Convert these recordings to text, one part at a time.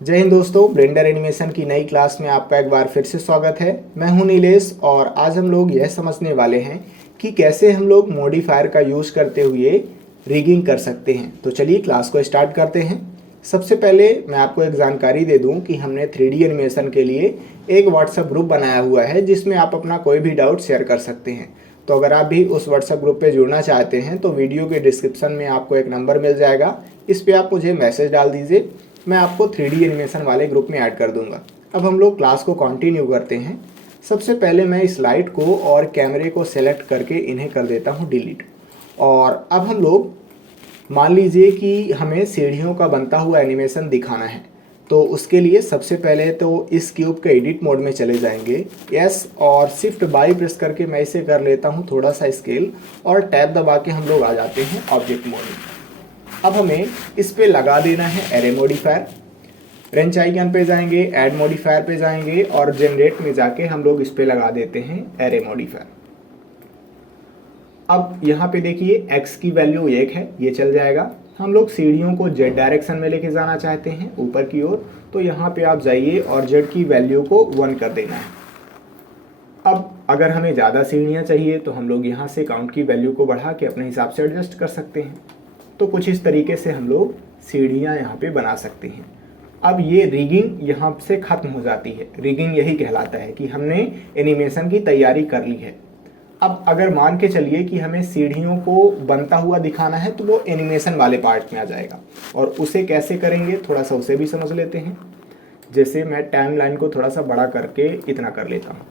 जय हिंद दोस्तों, blender animation की नई क्लास में आपका एक बार फिर से स्वागत है। मैं हूं नीलेश और आज हम लोग यह समझने वाले हैं कि कैसे हम लोग मॉडिफायर का यूज़ करते हुए रिगिंग कर सकते हैं। तो चलिए क्लास को स्टार्ट करते हैं। सबसे पहले मैं आपको एक जानकारी दे दूं कि हमने 3D एनिमेशन के लिए एक व्हाट्सएप ग्रुप बनाया हुआ है जिसमें आप अपना कोई भी डाउट शेयर कर सकते हैं। तो अगर आप भी उस व्हाट्सएप ग्रुप पे जुड़ना चाहते हैं तो वीडियो के डिस्क्रिप्शन में आपको एक नंबर मिल जाएगा, इस पर आप मुझे मैसेज डाल दीजिए, मैं आपको 3D एनिमेशन वाले ग्रुप में ऐड कर दूंगा। अब हम लोग क्लास को कंटिन्यू करते हैं। सबसे पहले मैं स्लाइड को और कैमरे को सेलेक्ट करके इन्हें कर देता हूं डिलीट। और अब हम लोग मान लीजिए कि हमें सीढ़ियों का बनता हुआ एनिमेशन दिखाना है, तो उसके लिए सबसे पहले तो इस क्यूब के एडिट मोड में चले जाएंगे। यस, और शिफ्ट बाई प्रेस करके मैं इसे कर लेता हूँ थोड़ा सा स्केल और टैब दबा के हम लोग आ जाते हैं ऑब्जेक्ट मोड में। अब हमें इस पे लगा देना है एरे मॉडिफायर। रेंच आइकन पे जाएंगे, ऐड मॉडिफायर पे जाएंगे और जनरेट में जाके हम लोग इस पे लगा देते हैं एरे मॉडिफायर। अब यहाँ पे देखिए x की वैल्यू 1 है, ये चल जाएगा। हम लोग सीढ़ियों को z डायरेक्शन में लेके जाना चाहते हैं ऊपर की ओर, तो यहाँ पे आप जाइए और z की वैल्यू को 1 कर देना है। अब अगर हमें ज़्यादा सीढ़ियाँ चाहिए तो हम लोग यहाँ से काउंट की वैल्यू को बढ़ा के अपने हिसाब से एडजस्ट कर सकते हैं। तो कुछ इस तरीके से हम लोग सीढ़ियाँ यहाँ पे बना सकते हैं। अब ये रिगिंग यहाँ से ख़त्म हो जाती है। रिगिंग यही कहलाता है कि हमने एनिमेशन की तैयारी कर ली है। अब अगर मान के चलिए कि हमें सीढ़ियों को बनता हुआ दिखाना है तो वो एनिमेशन वाले पार्ट में आ जाएगा, और उसे कैसे करेंगे थोड़ा सा उसे भी समझ लेते हैं। जैसे मैं टाइम लाइन को थोड़ा सा बड़ा करके इतना कर लेता हूँ।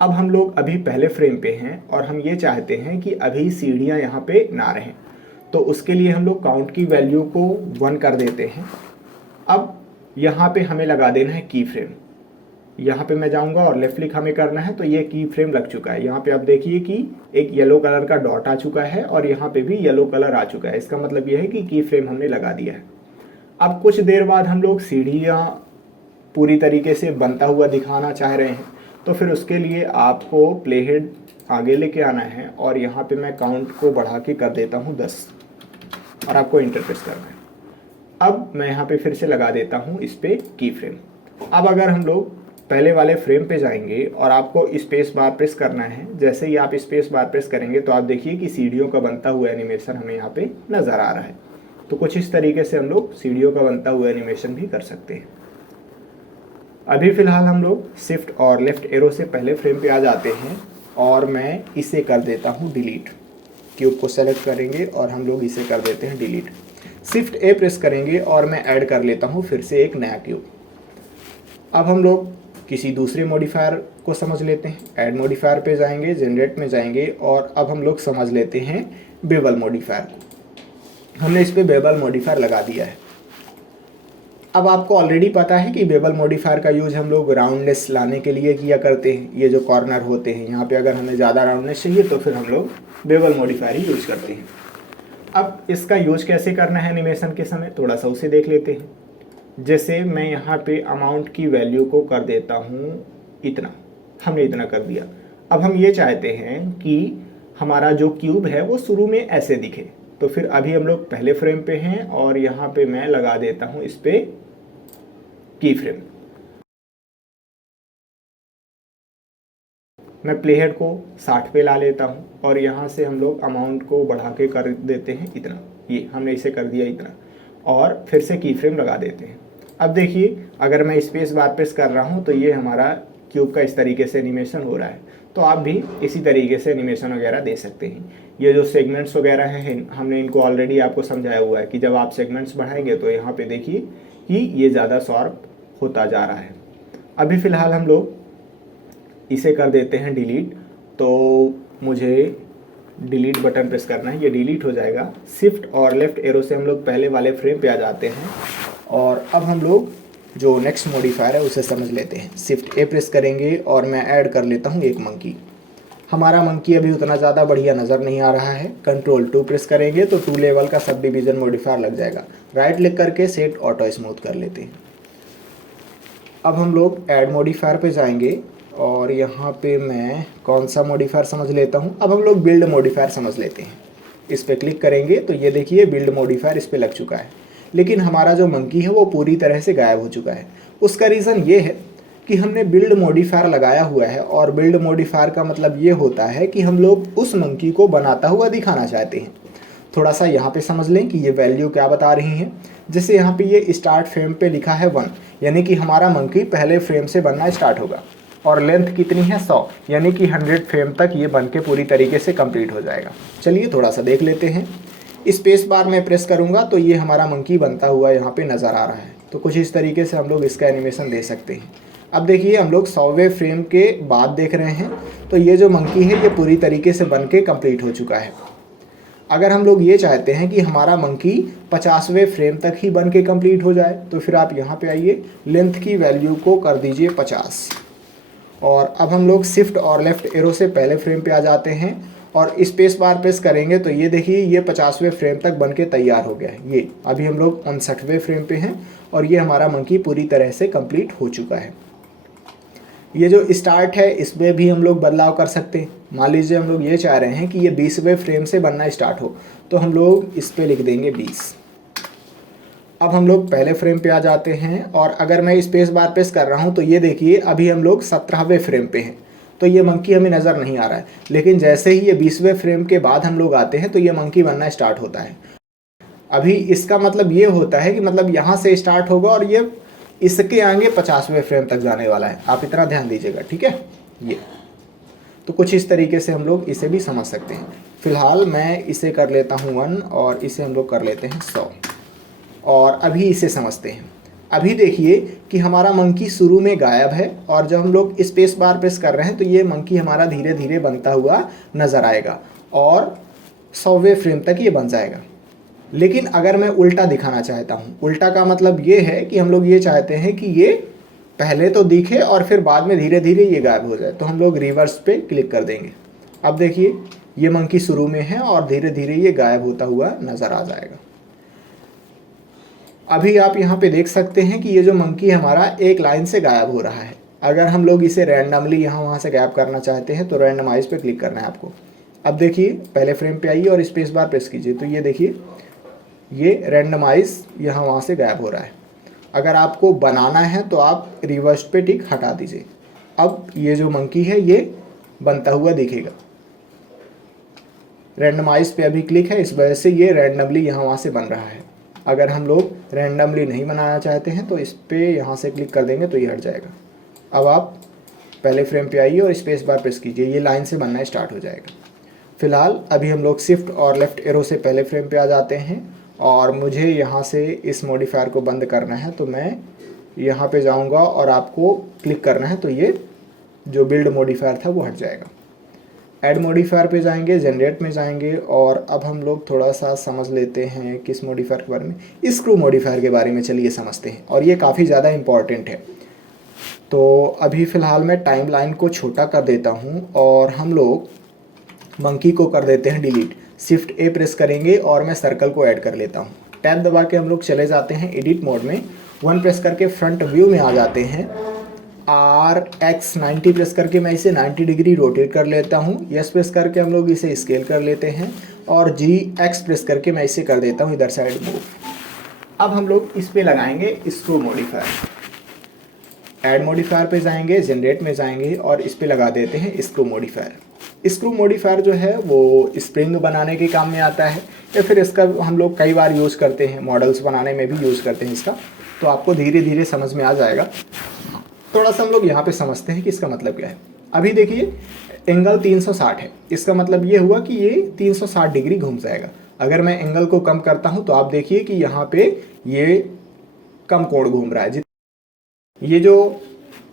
अब हम लोग अभी पहले फ्रेम पे हैं और हम ये चाहते हैं कि अभी सीढ़ियाँ यहाँ पे ना रहें, तो उसके लिए हम लोग काउंट की वैल्यू को 1 कर देते हैं। अब यहाँ पे हमें लगा देना है की फ्रेम। यहाँ पे मैं जाऊँगा और लेफ्ट क्लिक हमें करना है, तो ये की फ्रेम लग चुका है। यहाँ पे आप देखिए कि एक येलो कलर का डॉट आ चुका है और यहाँ पे भी येलो कलर आ चुका है। इसका मतलब ये है कि की फ्रेम हमने लगा दिया है। अब कुछ देर बाद हम लोग सीढ़ियाँ पूरी तरीके से बनता हुआ दिखाना चाह रहे हैं, तो फिर उसके लिए आपको प्ले हेड आगे लेके आना है और यहाँ पे मैं काउंट को बढ़ा के कर देता हूँ 10 और आपको इंटर प्रेस करना है। अब मैं यहाँ पे फिर से लगा देता हूँ इस पे की फ्रेम। अब अगर हम लोग पहले वाले फ्रेम पे जाएंगे और आपको स्पेस बार प्रेस करना है, जैसे ही आप स्पेस बार प्रेस करेंगे तो आप देखिए कि सीढ़ियों का बनता हुआ एनिमेशन हमें यहाँ पे नज़र आ रहा है। तो कुछ इस तरीके से हम लोग सीढ़ियों का बनता हुआ एनिमेशन भी कर सकते हैं। अभी फ़िलहाल हम लोग शिफ्ट और लेफ्ट एरो से पहले फ्रेम पे आ जाते हैं और मैं इसे कर देता हूँ डिलीट। क्यूब को सेलेक्ट करेंगे और हम लोग इसे कर देते हैं डिलीट। शिफ्ट ए प्रेस करेंगे और मैं ऐड कर लेता हूँ फिर से एक नया क्यूब। अब हम लोग किसी दूसरे मॉडिफायर को समझ लेते हैं। ऐड मॉडिफायर पे जाएंगे, जनरेट में जाएंगे और अब हम लोग समझ लेते हैं बेवल मॉडिफायर को। हमने इस पर बेवल मॉडिफायर लगा दिया है। अब आपको ऑलरेडी पता है कि बेवल मॉडिफायर का यूज़ हम लोग राउंडनेस लाने के लिए किया करते हैं। ये जो कॉर्नर होते हैं यहाँ पे अगर हमें ज़्यादा राउंडनेस चाहिए तो फिर हम लोग बेवल मॉडिफायर ही यूज़ करते हैं। अब इसका यूज कैसे करना है एनिमेशन के समय, थोड़ा सा उसे देख लेते हैं। जैसे मैं यहाँ पे अमाउंट की वैल्यू को कर देता हूँ इतना, हमने इतना कर दिया। अब हम ये चाहते हैं कि हमारा जो क्यूब है वो शुरू में ऐसे दिखे, तो फिर अभी हम लोग पहले फ्रेम पे हैं और यहाँ पे मैं लगा देता हूँ इस पे की फ्रेम। मैं प्ले हेड को 60 पे ला लेता हूँ और यहाँ से हम लोग अमाउंट को बढ़ा के कर देते हैं इतना। ये हमने इसे कर दिया इतना और फिर से की फ्रेम लगा देते हैं। अब देखिए अगर मैं स्पेस बार प्रेस कर रहा हूँ तो ये हमारा क्यूब का इस तरीके से एनिमेशन हो रहा है। तो आप भी इसी तरीके से एनिमेशन वगैरह दे सकते हैं। ये जो सेगमेंट्स वगैरह हैं हमने इनको ऑलरेडी आपको समझाया हुआ है कि जब आप सेगमेंट्स बढ़ाएंगे तो यहाँ पे देखिए कि ये ज़्यादा शार्प होता जा रहा है। अभी फ़िलहाल हम लोग इसे कर देते हैं डिलीट, तो मुझे डिलीट बटन प्रेस करना है, ये डिलीट हो जाएगा। शिफ्ट और लेफ्ट एरो से हम लोग पहले वाले फ्रेम पे आ जाते हैं और अब हम लोग जो नेक्स्ट मॉडिफायर है उसे समझ लेते हैं। शिफ्ट ए प्रेस करेंगे और मैं ऐड कर लेता हूँ एक मंकी। हमारा मंकी अभी उतना ज़्यादा बढ़िया नज़र नहीं आ रहा है। कंट्रोल 2 प्रेस करेंगे तो 2 लेवल का सब डिवीज़न मॉडिफायर लग जाएगा। राइट क्लिक करके सेट ऑटो स्मूथ कर लेते हैं। अब हम लोग ऐड मॉडिफायर पे जाएंगे और यहाँ पे मैं कौन सा मॉडिफायर समझ लेता हूँ। अब हम लोग बिल्ड मॉडिफायर समझ लेते हैं। इस पर क्लिक करेंगे तो ये देखिए बिल्ड मॉडिफायर इस पर लग चुका है। लेकिन हमारा जो मंकी है वो पूरी तरह से गायब हो चुका है। उसका रीज़न ये है कि हमने बिल्ड मॉडिफायर लगाया हुआ है, और बिल्ड मॉडिफायर का मतलब ये होता है कि हम लोग उस मंकी को बनाता हुआ दिखाना चाहते हैं। थोड़ा सा यहाँ पे समझ लें कि ये वैल्यू क्या बता रही हैं। जैसे यहाँ पे ये स्टार्ट फ्रेम पे लिखा है 1, यानी कि हमारा मंकी पहले फ्रेम से बनना स्टार्ट होगा, और लेंथ कितनी है 100, यानी कि 100 फ्रेम तक ये बन के पूरी तरीके से कंप्लीट हो जाएगा। चलिए थोड़ा सा देख लेते हैं। स्पेस बार में प्रेस करूँगा तो ये हमारा मंकी बनता हुआ यहाँ पे नज़र आ रहा है। तो कुछ इस तरीके से हम लोग इसका एनिमेशन दे सकते हैं। अब देखिए हम लोग 100वें फ्रेम के बाद देख रहे हैं, तो ये जो मंकी है ये पूरी तरीके से बन के कम्प्लीट हो चुका है। अगर हम लोग ये चाहते हैं कि हमारा मंकी 50वें फ्रेम तक ही बन के कम्प्लीट हो जाए, तो फिर आप यहाँ पे आइए, लेंथ की वैल्यू को कर दीजिए 50, और अब हम लोग शिफ्ट और लेफ़्ट एरो से पहले फ्रेम पे आ जाते हैं और स्पेस बार प्रेस करेंगे तो ये देखिए ये 50वें फ्रेम तक बन के तैयार हो गया है। ये अभी हम लोग 59वें फ्रेम पे हैं और ये हमारा मंकी पूरी तरह से कंप्लीट हो चुका है। ये जो स्टार्ट है इसमें भी हम लोग बदलाव कर सकते हैं। मान लीजिए हम लोग ये चाह रहे हैं कि ये 20वें फ्रेम से बनना स्टार्ट हो, तो हम लोग इस पर लिख देंगे 20। अब हम लोग पहले फ्रेम पे आ जाते हैं, और अगर मैं स्पेस बार प्रेस कर रहा हूँ तो ये देखिए अभी हम लोग 17वें फ्रेम पे हैं, तो ये मंकी हमें नज़र नहीं आ रहा है। लेकिन जैसे ही ये 20वें फ्रेम के बाद हम लोग आते हैं तो ये मंकी बनना स्टार्ट होता है। अभी इसका मतलब ये होता है कि मतलब यहाँ से स्टार्ट होगा और ये इसके आगे 50वें फ्रेम तक जाने वाला है। आप इतना ध्यान दीजिएगा, ठीक है। ये तो कुछ इस तरीके से हम लोग इसे भी समझ सकते हैं। फिलहाल मैं इसे कर लेता हूँ 1 और इसे हम लोग कर लेते हैं 100, और अभी इसे समझते हैं। अभी देखिए कि हमारा मंकी शुरू में गायब है, और जब हम लोग स्पेस बार प्रेस कर रहे हैं तो ये मंकी हमारा धीरे धीरे बनता हुआ नज़र आएगा और 100वें फ्रेम तक ये बन जाएगा। लेकिन अगर मैं उल्टा दिखाना चाहता हूँ, उल्टा का मतलब ये है कि हम लोग ये चाहते हैं कि ये पहले तो दिखे और फिर बाद में धीरे धीरे ये गायब हो जाए, तो हम लोग रिवर्स पे क्लिक कर देंगे। अब देखिए ये मंकी शुरू में है और धीरे धीरे ये गायब होता हुआ नज़र आ जाएगा। अभी आप यहाँ पे देख सकते हैं कि ये जो मंकी हमारा एक लाइन से गायब हो रहा है। अगर हम लोग इसे रैंडमली यहाँ वहाँ से गायब करना चाहते हैं तो रैंडमाइज पे क्लिक करना है आपको। अब देखिए पहले फ्रेम पे आइए और स्पेस बार प्रेस कीजिए, तो ये देखिए ये रैंडमाइज यहाँ वहाँ से गायब हो रहा है। अगर आपको बनाना है तो आप रिवर्स पे टिक हटा दीजिए। अब ये जो मंकी है ये बनता हुआ दिखेगा। रैंडमाइज पे अभी क्लिक है, इस वजह से ये रैंडमली यहाँ वहाँ से बन रहा है। अगर हम लोग रैंडमली नहीं बनाना चाहते हैं तो इस पर यहाँ से क्लिक कर देंगे तो ये हट जाएगा। अब आप पहले फ्रेम पे आइए और स्पेस बार प्रेस कीजिए, ये लाइन से बनना स्टार्ट हो जाएगा। फिलहाल अभी हम लोग शिफ्ट और लेफ़्ट एरो से पहले फ्रेम पे आ जाते हैं, और मुझे यहाँ से इस मॉडिफायर को बंद करना है, तो मैं यहाँ पे जाऊँगा और आपको क्लिक करना है, तो ये जो बिल्ड मॉडिफायर था वो हट जाएगा। ऐड मॉडिफायर पे जाएंगे, जनरेट में जाएंगे, और अब हम लोग थोड़ा सा समझ लेते हैं किस मॉडिफायर के बारे में, स्क्रू मॉडिफायर के बारे में चलिए समझते हैं, और ये काफ़ी ज़्यादा इम्पॉर्टेंट है। तो अभी फ़िलहाल मैं टाइमलाइन को छोटा कर देता हूँ और हम लोग मंकी को कर देते हैं डिलीट। शिफ्ट ए प्रेस करेंगे और मैं सर्कल को ऐड कर लेता हूँ। टैब दबा के हम लोग चले जाते हैं एडिट मोड में, 1 प्रेस करके फ्रंट व्यू में आ जाते हैं। RX 90 प्रेस करके मैं इसे 90 डिग्री रोटेट कर लेता हूँ। यस प्रेस करके हम लोग इसे स्केल कर लेते हैं, और GX प्रेस करके मैं इसे कर देता हूँ इधर साइड मूव। अब हम लोग इस पे लगाएंगे स्क्रू मॉडिफायर। ऐड मॉडिफायर पे जाएंगे, जनरेट में जाएंगे और इस पे लगा देते हैं स्क्रू मॉडिफायर। स्क्रू मॉडिफायर जो है वो स्प्रिंग बनाने के काम में आता है, या फिर इसका हम लोग कई बार यूज़ करते हैं, मॉडल्स बनाने में भी यूज़ करते हैं इसका। तो आपको धीरे धीरे समझ में आ जाएगा। थोड़ा सा हम लोग यहाँ पे समझते हैं कि इसका मतलब क्या है। अभी देखिए एंगल 360 है, इसका मतलब ये हुआ कि ये 360 डिग्री घूम जाएगा। अगर मैं एंगल को कम करता हूँ तो आप देखिए कि यहाँ पे ये कम कोण घूम रहा है। ये जो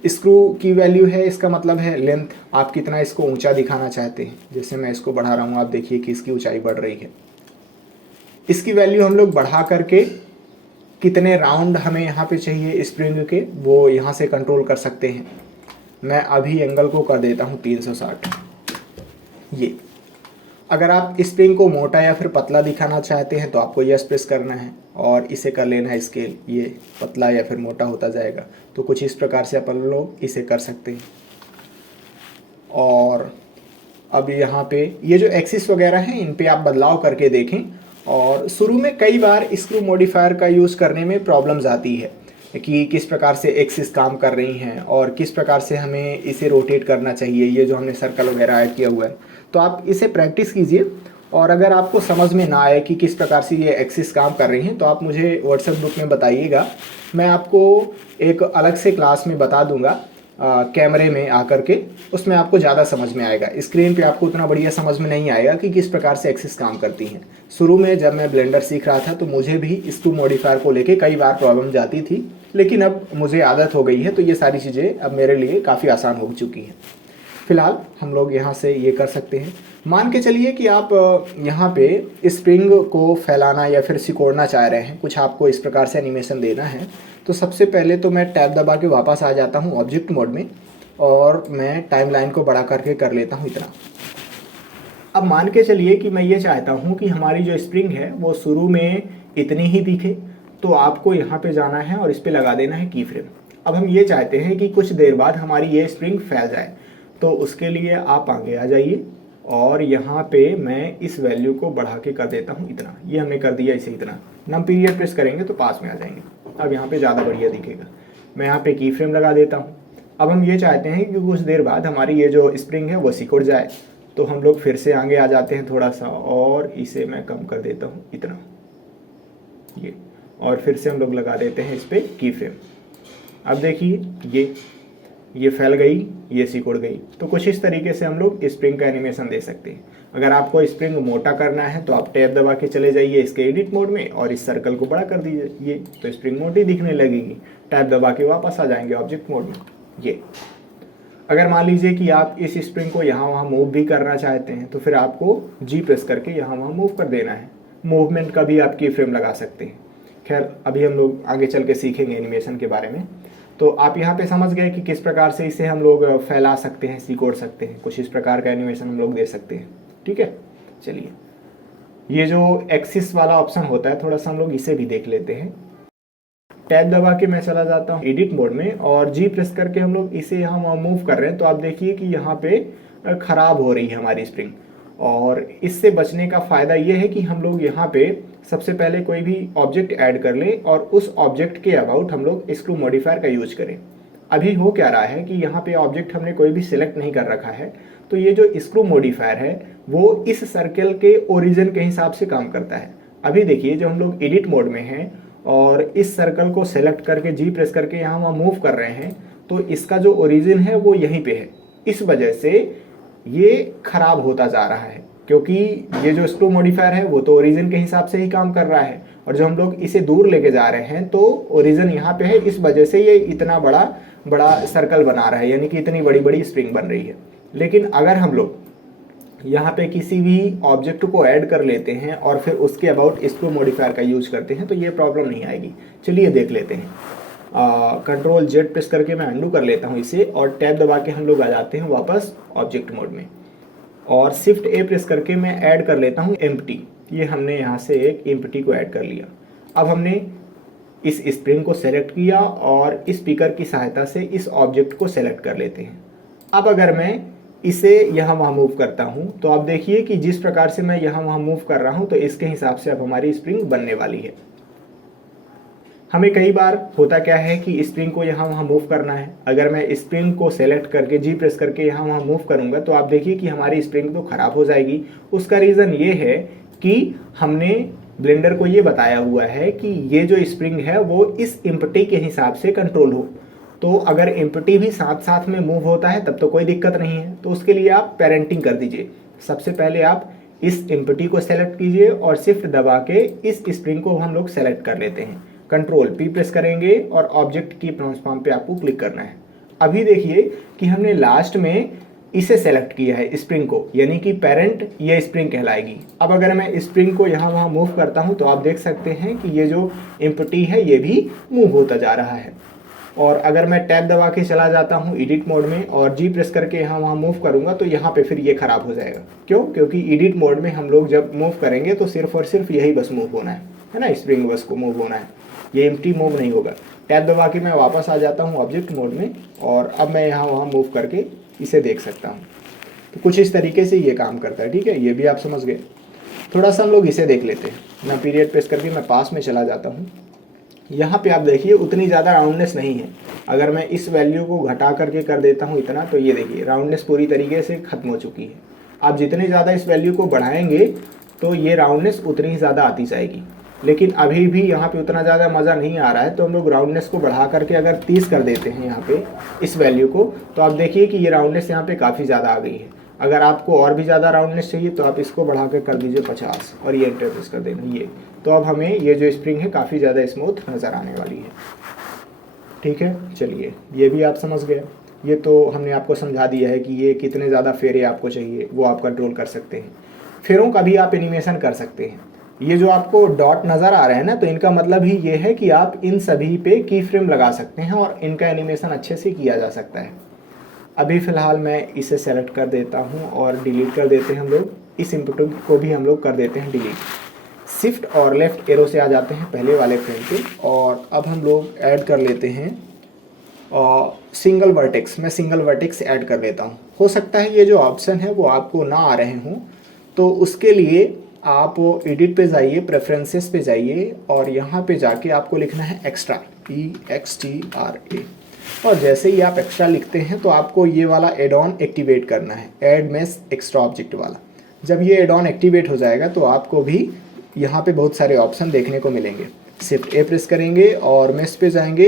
स्क्रू की वैल्यू है इसका मतलब है लेंथ, आप कितना इसको ऊंचा दिखाना चाहते हैं। जैसे मैं इसको बढ़ा रहा हूँ, आप देखिए कि इसकी ऊंचाई बढ़ रही है। इसकी वैल्यू हम लोग बढ़ा करके कितने राउंड हमें यहाँ पे चाहिए स्प्रिंग के, वो यहाँ से कंट्रोल कर सकते हैं। मैं अभी एंगल को कर देता हूँ 360। ये अगर आप स्प्रिंग को मोटा या फिर पतला दिखाना चाहते हैं तो आपको यस प्रेस करना है और इसे कर लेना है स्केल, ये पतला या फिर मोटा होता जाएगा। तो कुछ इस प्रकार से अपन लोग इसे कर सकते हैं। और अब यहाँ पे ये जो एक्सिस वगैरह हैं इन पे आप बदलाव करके देखें, और शुरू में कई बार स्क्रू मॉडिफायर का यूज़ करने में प्रॉब्लम्स आती है कि किस प्रकार से एक्सिस काम कर रही हैं और किस प्रकार से हमें इसे रोटेट करना चाहिए, ये जो हमने सर्कल वगैरह ऐड किया हुआ है। तो आप इसे प्रैक्टिस कीजिए और अगर आपको समझ में ना आए कि किस प्रकार से ये एक्सिस काम कर रही हैं तो आप मुझे व्हाट्सएप ग्रुप में बताइएगा, मैं आपको एक अलग से क्लास में बता दूंगा कैमरे में आकर के, उसमें आपको ज़्यादा समझ में आएगा। स्क्रीन पे आपको उतना बढ़िया समझ में नहीं आएगा कि किस प्रकार से एक्सिस काम करती हैं। शुरू में जब मैं ब्लेंडर सीख रहा था तो मुझे भी स्क्रू मॉडिफायर को लेके कई बार प्रॉब्लम जाती थी, लेकिन अब मुझे आदत हो गई है तो ये सारी चीज़ें अब मेरे लिए काफ़ी आसान हो चुकी हैं। फिलहाल हम लोग यहाँ से ये कर सकते हैं। मान के चलिए कि आप यहाँ पे स्प्रिंग को फैलाना या फिर सिकोड़ना चाह रहे हैं, कुछ आपको इस प्रकार से एनिमेशन देना है। तो सबसे पहले तो मैं टैब दबा के वापस आ जाता हूँ ऑब्जेक्ट मोड में और मैं टाइमलाइन को बड़ा करके कर लेता हूँ इतना। अब मान के चलिए कि मैं ये चाहता हूँ कि हमारी जो स्प्रिंग है वो शुरू में इतनी ही दिखे, तो आपको यहाँ पे जाना है और इस पर लगा देना है की फ्रेम। अब हम ये चाहते हैं कि कुछ देर बाद हमारी ये स्प्रिंग फैल जाए, तो उसके लिए आप आगे आ जाइए और यहाँ पे मैं इस वैल्यू को बढ़ा के कर देता हूँ इतना। ये हमने कर दिया इसे इतना। नम पीरियड प्रेस करेंगे तो पास में आ जाएंगे। अब यहाँ पे ज़्यादा बढ़िया दिखेगा। मैं यहाँ पे की फ्रेम लगा देता हूँ। अब हम ये चाहते हैं कि कुछ देर बाद हमारी ये जो स्प्रिंग है वो सिकुड़ जाए, तो हम लोग फिर से आगे आ जाते हैं थोड़ा सा और इसे मैं कम कर देता हूँ इतना, ये, और फिर से हम लोग लगा देते हैं इस पर की फ्रेम। अब देखिए ये फैल गई, ये सिकुड़ गई। तो कुछ इस तरीके से हम लोग स्प्रिंग का एनिमेशन दे सकते हैं। अगर आपको स्प्रिंग मोटा करना है तो आप टैब दबा के चले जाइए इसके एडिट मोड में और इस सर्कल को बड़ा कर दीजिए, तो स्प्रिंग मोटी दिखने लगेगी। टैब दबा के वापस आ जाएंगे ऑब्जेक्ट मोड में। ये अगर मान लीजिए कि आप इस स्प्रिंग को यहाँ वहाँ मूव भी करना चाहते हैं तो फिर आपको जी प्रेस करके यहाँ वहाँ मूव कर देना है। मूवमेंट का भी आप की फ्रेम लगा सकते हैं। खैर अभी हम लोग आगे चल के सीखेंगे एनिमेशन के बारे में। तो आप यहाँ पे समझ गए कि किस प्रकार से इसे हम लोग फैला सकते हैं, सिकोड़ सकते हैं, कुछ इस प्रकार का एनिमेशन हम लोग दे सकते हैं। ठीक है, चलिए ये जो एक्सिस वाला ऑप्शन होता है थोड़ा सा हम लोग इसे भी देख लेते हैं। टैब दबा के मैं चला जाता हूँ एडिट मोड में और जी प्रेस करके हम लोग इसे यहाँ मूव कर रहे हैं। तो आप देखिए कि यहाँ पे खराब हो रही है हमारी स्प्रिंग, और इससे बचने का फ़ायदा ये है कि हम लोग यहाँ पे सबसे पहले कोई भी ऑब्जेक्ट ऐड कर लें और उस ऑब्जेक्ट के अबाउट हम लोग स्क्रू मॉडिफायर का यूज करें। अभी हो क्या रहा है कि यहाँ पे ऑब्जेक्ट हमने कोई भी सिलेक्ट नहीं कर रखा है, तो ये जो स्क्रू मॉडिफायर है वो इस सर्कल के ओरिजिन के हिसाब से काम करता है। अभी देखिए जब हम लोग एडिट मोड में हैं और इस सर्कल को सेलेक्ट करके जी प्रेस करके यहाँ वहाँ मूव कर रहे हैं, तो इसका जो ओरिजिन है वो यहीं पे है। इस वजह से ये खराब होता जा रहा है, क्योंकि ये जो स्क्रू मॉडिफायर है वो तो ओरिजिन के हिसाब से ही काम कर रहा है, और जो हम लोग इसे दूर लेके जा रहे हैं तो ओरिजिन यहाँ पे है। इस वजह से ये इतना बड़ा बड़ा सर्कल बना रहा है, यानी कि इतनी बड़ी बड़ी स्प्रिंग बन रही है। लेकिन अगर हम लोग यहाँ पे किसी भी ऑब्जेक्ट को ऐड कर लेते हैं और फिर उसके अबाउट स्क्रू मॉडिफायर का यूज करते हैं तो ये प्रॉब्लम नहीं आएगी। चलिए देख लेते हैं। कंट्रोल जेड प्रेस करके मैं अंडू कर लेता हूँ इसे और टैब दबा के हम लोग आ जाते हैं वापस ऑब्जेक्ट मोड में, और शिफ्ट ए प्रेस करके मैं ऐड कर लेता हूँ एम्प्टी। ये हमने यहाँ से एक एम्प्टी को ऐड कर लिया। अब हमने इस स्प्रिंग को सेलेक्ट किया और इस स्पीकर की सहायता से इस ऑब्जेक्ट को सेलेक्ट कर लेते हैं। अब अगर मैं इसे यहाँ वहाँ मूव करता हूँ तो आप देखिए कि जिस प्रकार से मैं यहाँ वहाँ मूव कर रहा हूँ तो इसके हिसाब से अब हमारी स्प्रिंग बनने वाली है। हमें कई बार होता क्या है कि स्प्रिंग को यहाँ वहाँ मूव करना है। अगर मैं स्प्रिंग को सेलेक्ट करके जी प्रेस करके यहाँ वहाँ मूव करूँगा तो आप देखिए कि हमारी स्प्रिंग तो ख़राब हो जाएगी। उसका रीज़न ये है कि हमने ब्लेंडर को ये बताया हुआ है कि ये जो स्प्रिंग है वो इस एम्प्टी के हिसाब से कंट्रोल हो। तो अगर एम्प्टी भी साथ साथ में मूव होता है तब तो कोई दिक्कत नहीं है। तो उसके लिए आप पेरेंटिंग कर दीजिए। सबसे पहले आप इस एम्प्टी को सेलेक्ट कीजिए और शिफ्ट दबा के इस स्प्रिंग को हम लोग सेलेक्ट कर लेते हैं। कंट्रोल पी प्रेस करेंगे और ऑब्जेक्ट की ट्रांसफॉर्म पे आपको क्लिक करना है। अभी देखिए कि हमने लास्ट में इसे सेलेक्ट किया है स्प्रिंग को, यानी कि पेरेंट ये स्प्रिंग कहलाएगी। अब अगर मैं स्प्रिंग को यहाँ वहाँ मूव करता हूँ तो आप देख सकते हैं कि ये जो एम्प्टी है ये भी मूव होता जा रहा है। और अगर मैं टैब दबा के चला जाता हूँ एडिट मोड में और जी प्रेस करके यहाँ वहाँ मूव करूँगा तो यहाँ पे फिर ये ख़राब हो जाएगा। क्यों? क्योंकि एडिट मोड में हम लोग जब मूव करेंगे तो सिर्फ और सिर्फ यही बस मूव होना है ना, स्प्रिंग बस को मूव होना है, ये एम्प्टी मूव नहीं होगा। टैब दबा के मैं वापस आ जाता हूँ ऑब्जेक्ट मोड में और अब मैं यहाँ वहाँ मूव करके इसे देख सकता हूँ। तो कुछ इस तरीके से ये काम करता है। ठीक है, ये भी आप समझ गए। थोड़ा सा हम लोग इसे देख लेते हैं। मैं पीरियड प्रेस करके मैं पास में चला जाता हूँ। यहाँ पे आप देखिए उतनी ज़्यादा राउंडनेस नहीं है। अगर मैं इस वैल्यू को घटा करके कर देता हूँ इतना, तो ये देखिए राउंडनेस पूरी तरीके से ख़त्म हो चुकी है। आप जितने ज़्यादा इस वैल्यू को बढ़ाएंगे तो ये राउंडनेस उतनी ही ज़्यादा आती जाएगी। लेकिन अभी भी यहाँ पे उतना ज़्यादा मज़ा नहीं आ रहा है, तो हम लोग राउंडनेस को बढ़ा करके अगर 30 कर देते हैं यहाँ पे इस वैल्यू को, तो आप देखिए कि ये राउंडनेस यहाँ पे काफ़ी ज़्यादा आ गई है। अगर आपको और भी ज़्यादा राउंडनेस चाहिए तो आप इसको बढ़ा कर दीजिए 50 और ये एंटर प्रेस कर देना ये। तो अब हमें ये जो स्प्रिंग है काफ़ी ज़्यादा स्मूथ नज़र आने वाली है। ठीक है, चलिए ये भी आप समझ गए। ये तो हमने आपको समझा दिया है कि ये कितने ज़्यादा फेरे आपको चाहिए वो आप कंट्रोल कर सकते हैं। फेरों का भी आप एनिमेशन कर सकते हैं। ये जो आपको डॉट नज़र आ रहे हैं ना, तो इनका मतलब ही ये है कि आप इन सभी पे की फ्रेम लगा सकते हैं और इनका एनिमेशन अच्छे से किया जा सकता है। अभी फ़िलहाल मैं इसे सेलेक्ट कर देता हूँ और डिलीट कर देते हैं हम लोग। इस इनपुट को भी हम लोग कर देते हैं डिलीट। शिफ्ट और लेफ़्ट एरो से आ जाते हैं पहले वाले फ्रेम पे, और अब हम लोग ऐड कर लेते हैं सिंगल वर्टेक्स। मैं सिंगल वर्टेक्स ऐड कर लेता हूँ। हो सकता है ये जो ऑप्शन है वो आपको ना आ रहे हों, तो उसके लिए आप एडिट पे जाइए, प्रेफरेंसेस पे जाइए और यहाँ पे जाके आपको लिखना है एक्स्ट्रा, EXTRA। और जैसे ही आप एक्स्ट्रा लिखते हैं तो आपको ये वाला एड ऑन एक्टिवेट करना है, ऐड मेश एक्स्ट्रा ऑब्जेक्ट वाला। जब ये एड ऑन एक्टिवेट हो जाएगा तो आपको भी यहाँ पे बहुत सारे ऑप्शन देखने को मिलेंगे। शिफ्ट ए प्रेस करेंगे और मेश पे जाएंगे,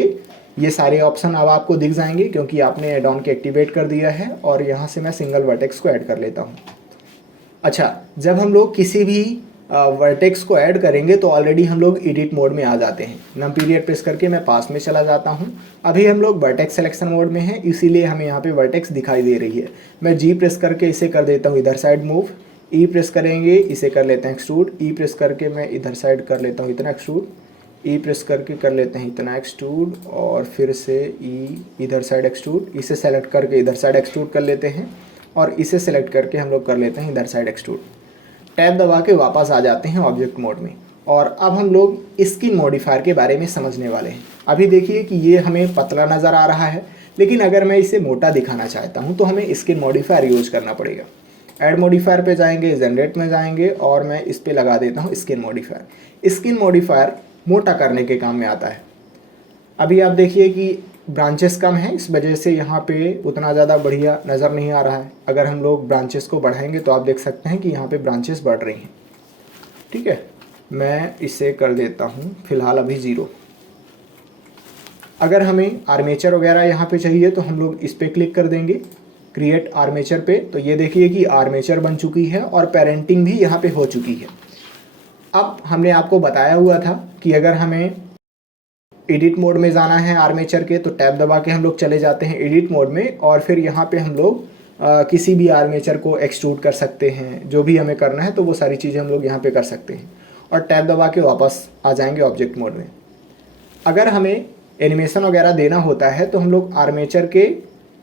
ये सारे ऑप्शन अब आपको दिख जाएंगे क्योंकि आपने एड ऑन के एक्टिवेट कर दिया है। और यहाँ से मैं सिंगल वर्टेक्स को ऐड कर लेता हूँ। अच्छा, जब हम लोग किसी भी वर्टेक्स को ऐड करेंगे तो ऑलरेडी हम लोग एडिट मोड में आ जाते हैं। नम पीरियड प्रेस करके मैं पास में चला जाता हूँ। अभी हम लोग वर्टेक्स सिलेक्शन मोड में हैं, इसीलिए हमें यहाँ पे वर्टेक्स दिखाई दे रही है। मैं जी प्रेस करके इसे कर देता हूँ इधर साइड मूव। ई प्रेस करेंगे, इसे कर लेते हैं एक्सट्रूड। ई प्रेस करके मैं इधर साइड कर लेता हूँ इतना एक्सट्रूड। ई प्रेस करके कर लेते हैं इतना एक्सट्रूड और फिर से ई इधर साइड एक्सट्रूड। इसे सेलेक्ट करके इधर साइड एक्सट्रूड कर लेते हैं और इसे सेलेक्ट करके हम लोग कर लेते हैं इधर साइड एक्सट्रूड। टैब दबा के वापस आ जाते हैं ऑब्जेक्ट मोड में। और अब हम लोग स्किन मॉडिफायर के बारे में समझने वाले हैं। अभी देखिए कि ये हमें पतला नज़र आ रहा है, लेकिन अगर मैं इसे मोटा दिखाना चाहता हूँ तो हमें स्किन मॉडिफायर यूज करना पड़ेगा। ऐड मॉडिफायर पे जाएंगे, जनरेट में जाएंगे और मैं इस पे लगा देता हूँ स्किन मॉडिफायर। स्किन मॉडिफायर मोटा करने के काम में आता है। अभी आप देखिए कि ब्रांचेस कम हैं, इस वजह से यहाँ पे उतना ज़्यादा बढ़िया नज़र नहीं आ रहा है। अगर हम लोग ब्रांचेस को बढ़ाएंगे तो आप देख सकते हैं कि यहाँ पे ब्रांचेस बढ़ रही हैं। ठीक है, मैं इसे कर देता हूँ फ़िलहाल अभी 0। अगर हमें आर्मेचर वगैरह यहाँ पे चाहिए तो हम लोग इस पर क्लिक कर देंगे, क्रिएट आर्मेचर पे। तो ये देखिए कि आर्मेचर बन चुकी है और पेरेंटिंग भी यहाँ पे हो चुकी है। अब हमने आपको बताया हुआ था कि अगर हमें एडिट मोड में जाना है आर्मेचर के, तो टैब दबा के हम लोग चले जाते हैं एडिट मोड में और फिर यहाँ पे हम लोग किसी भी आर्मेचर को एक्सट्रूड कर सकते हैं। जो भी हमें करना है तो वो सारी चीज़ें हम लोग यहाँ पे कर सकते हैं और टैब दबा के वापस आ जाएंगे ऑब्जेक्ट मोड में। अगर हमें एनिमेशन वगैरह देना होता है तो हम लोग आर्मेचर के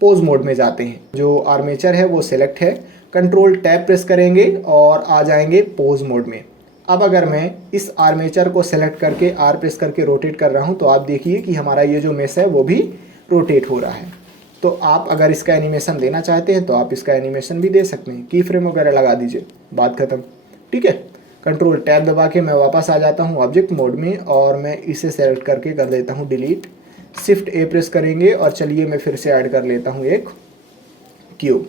पोज मोड में जाते हैं। जो आर्मेचर है वो सिलेक्ट है, कंट्रोल टैब प्रेस करेंगे और आ जाएंगे पोज मोड में। अब अगर मैं इस आर्मेचर को सेलेक्ट करके आर प्रेस करके रोटेट कर रहा हूं तो आप देखिए कि हमारा ये जो मेश है वो भी रोटेट हो रहा है। तो आप अगर इसका एनिमेशन देना चाहते हैं तो आप इसका एनिमेशन भी दे सकते हैं। की फ्रेम वगैरह लगा दीजिए, बात ख़त्म। ठीक है, कंट्रोल टैब दबा के मैं वापस आ जाता हूँ ऑब्जेक्ट मोड में और मैं इसे सेलेक्ट करके कर देता हूँ डिलीट। शिफ्ट ए प्रेस करेंगे और चलिए मैं फिर से ऐड कर लेता हूँ एक क्यूब।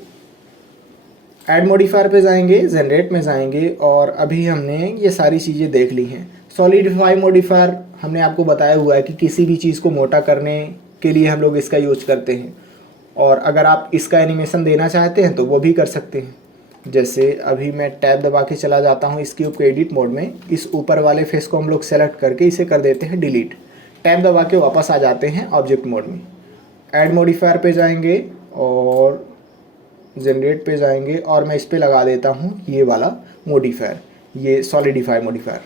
ऐड मॉडिफायर पे जाएंगे, जनरेट में जाएंगे और अभी हमने ये सारी चीज़ें देख ली हैं। सॉलिडिफाई मॉडिफायर हमने आपको बताया हुआ है कि किसी भी चीज़ को मोटा करने के लिए हम लोग इसका यूज करते हैं और अगर आप इसका एनिमेशन देना चाहते हैं तो वो भी कर सकते हैं। जैसे अभी मैं टैब दबा के चला जाता हूँ इस क्यूब के एडिट मोड में। इस ऊपर वाले फेस को हम लोग सेलेक्ट करके इसे कर देते हैं डिलीट। टैब दबा के वापस आ जाते हैं ऑब्जेक्ट मोड में। ऐड मॉडिफायर पे जाएंगे और जनरेट पे जाएंगे और मैं इस पे लगा देता हूँ ये वाला मॉडिफायर, ये सॉलिडिफाई मॉडिफायर।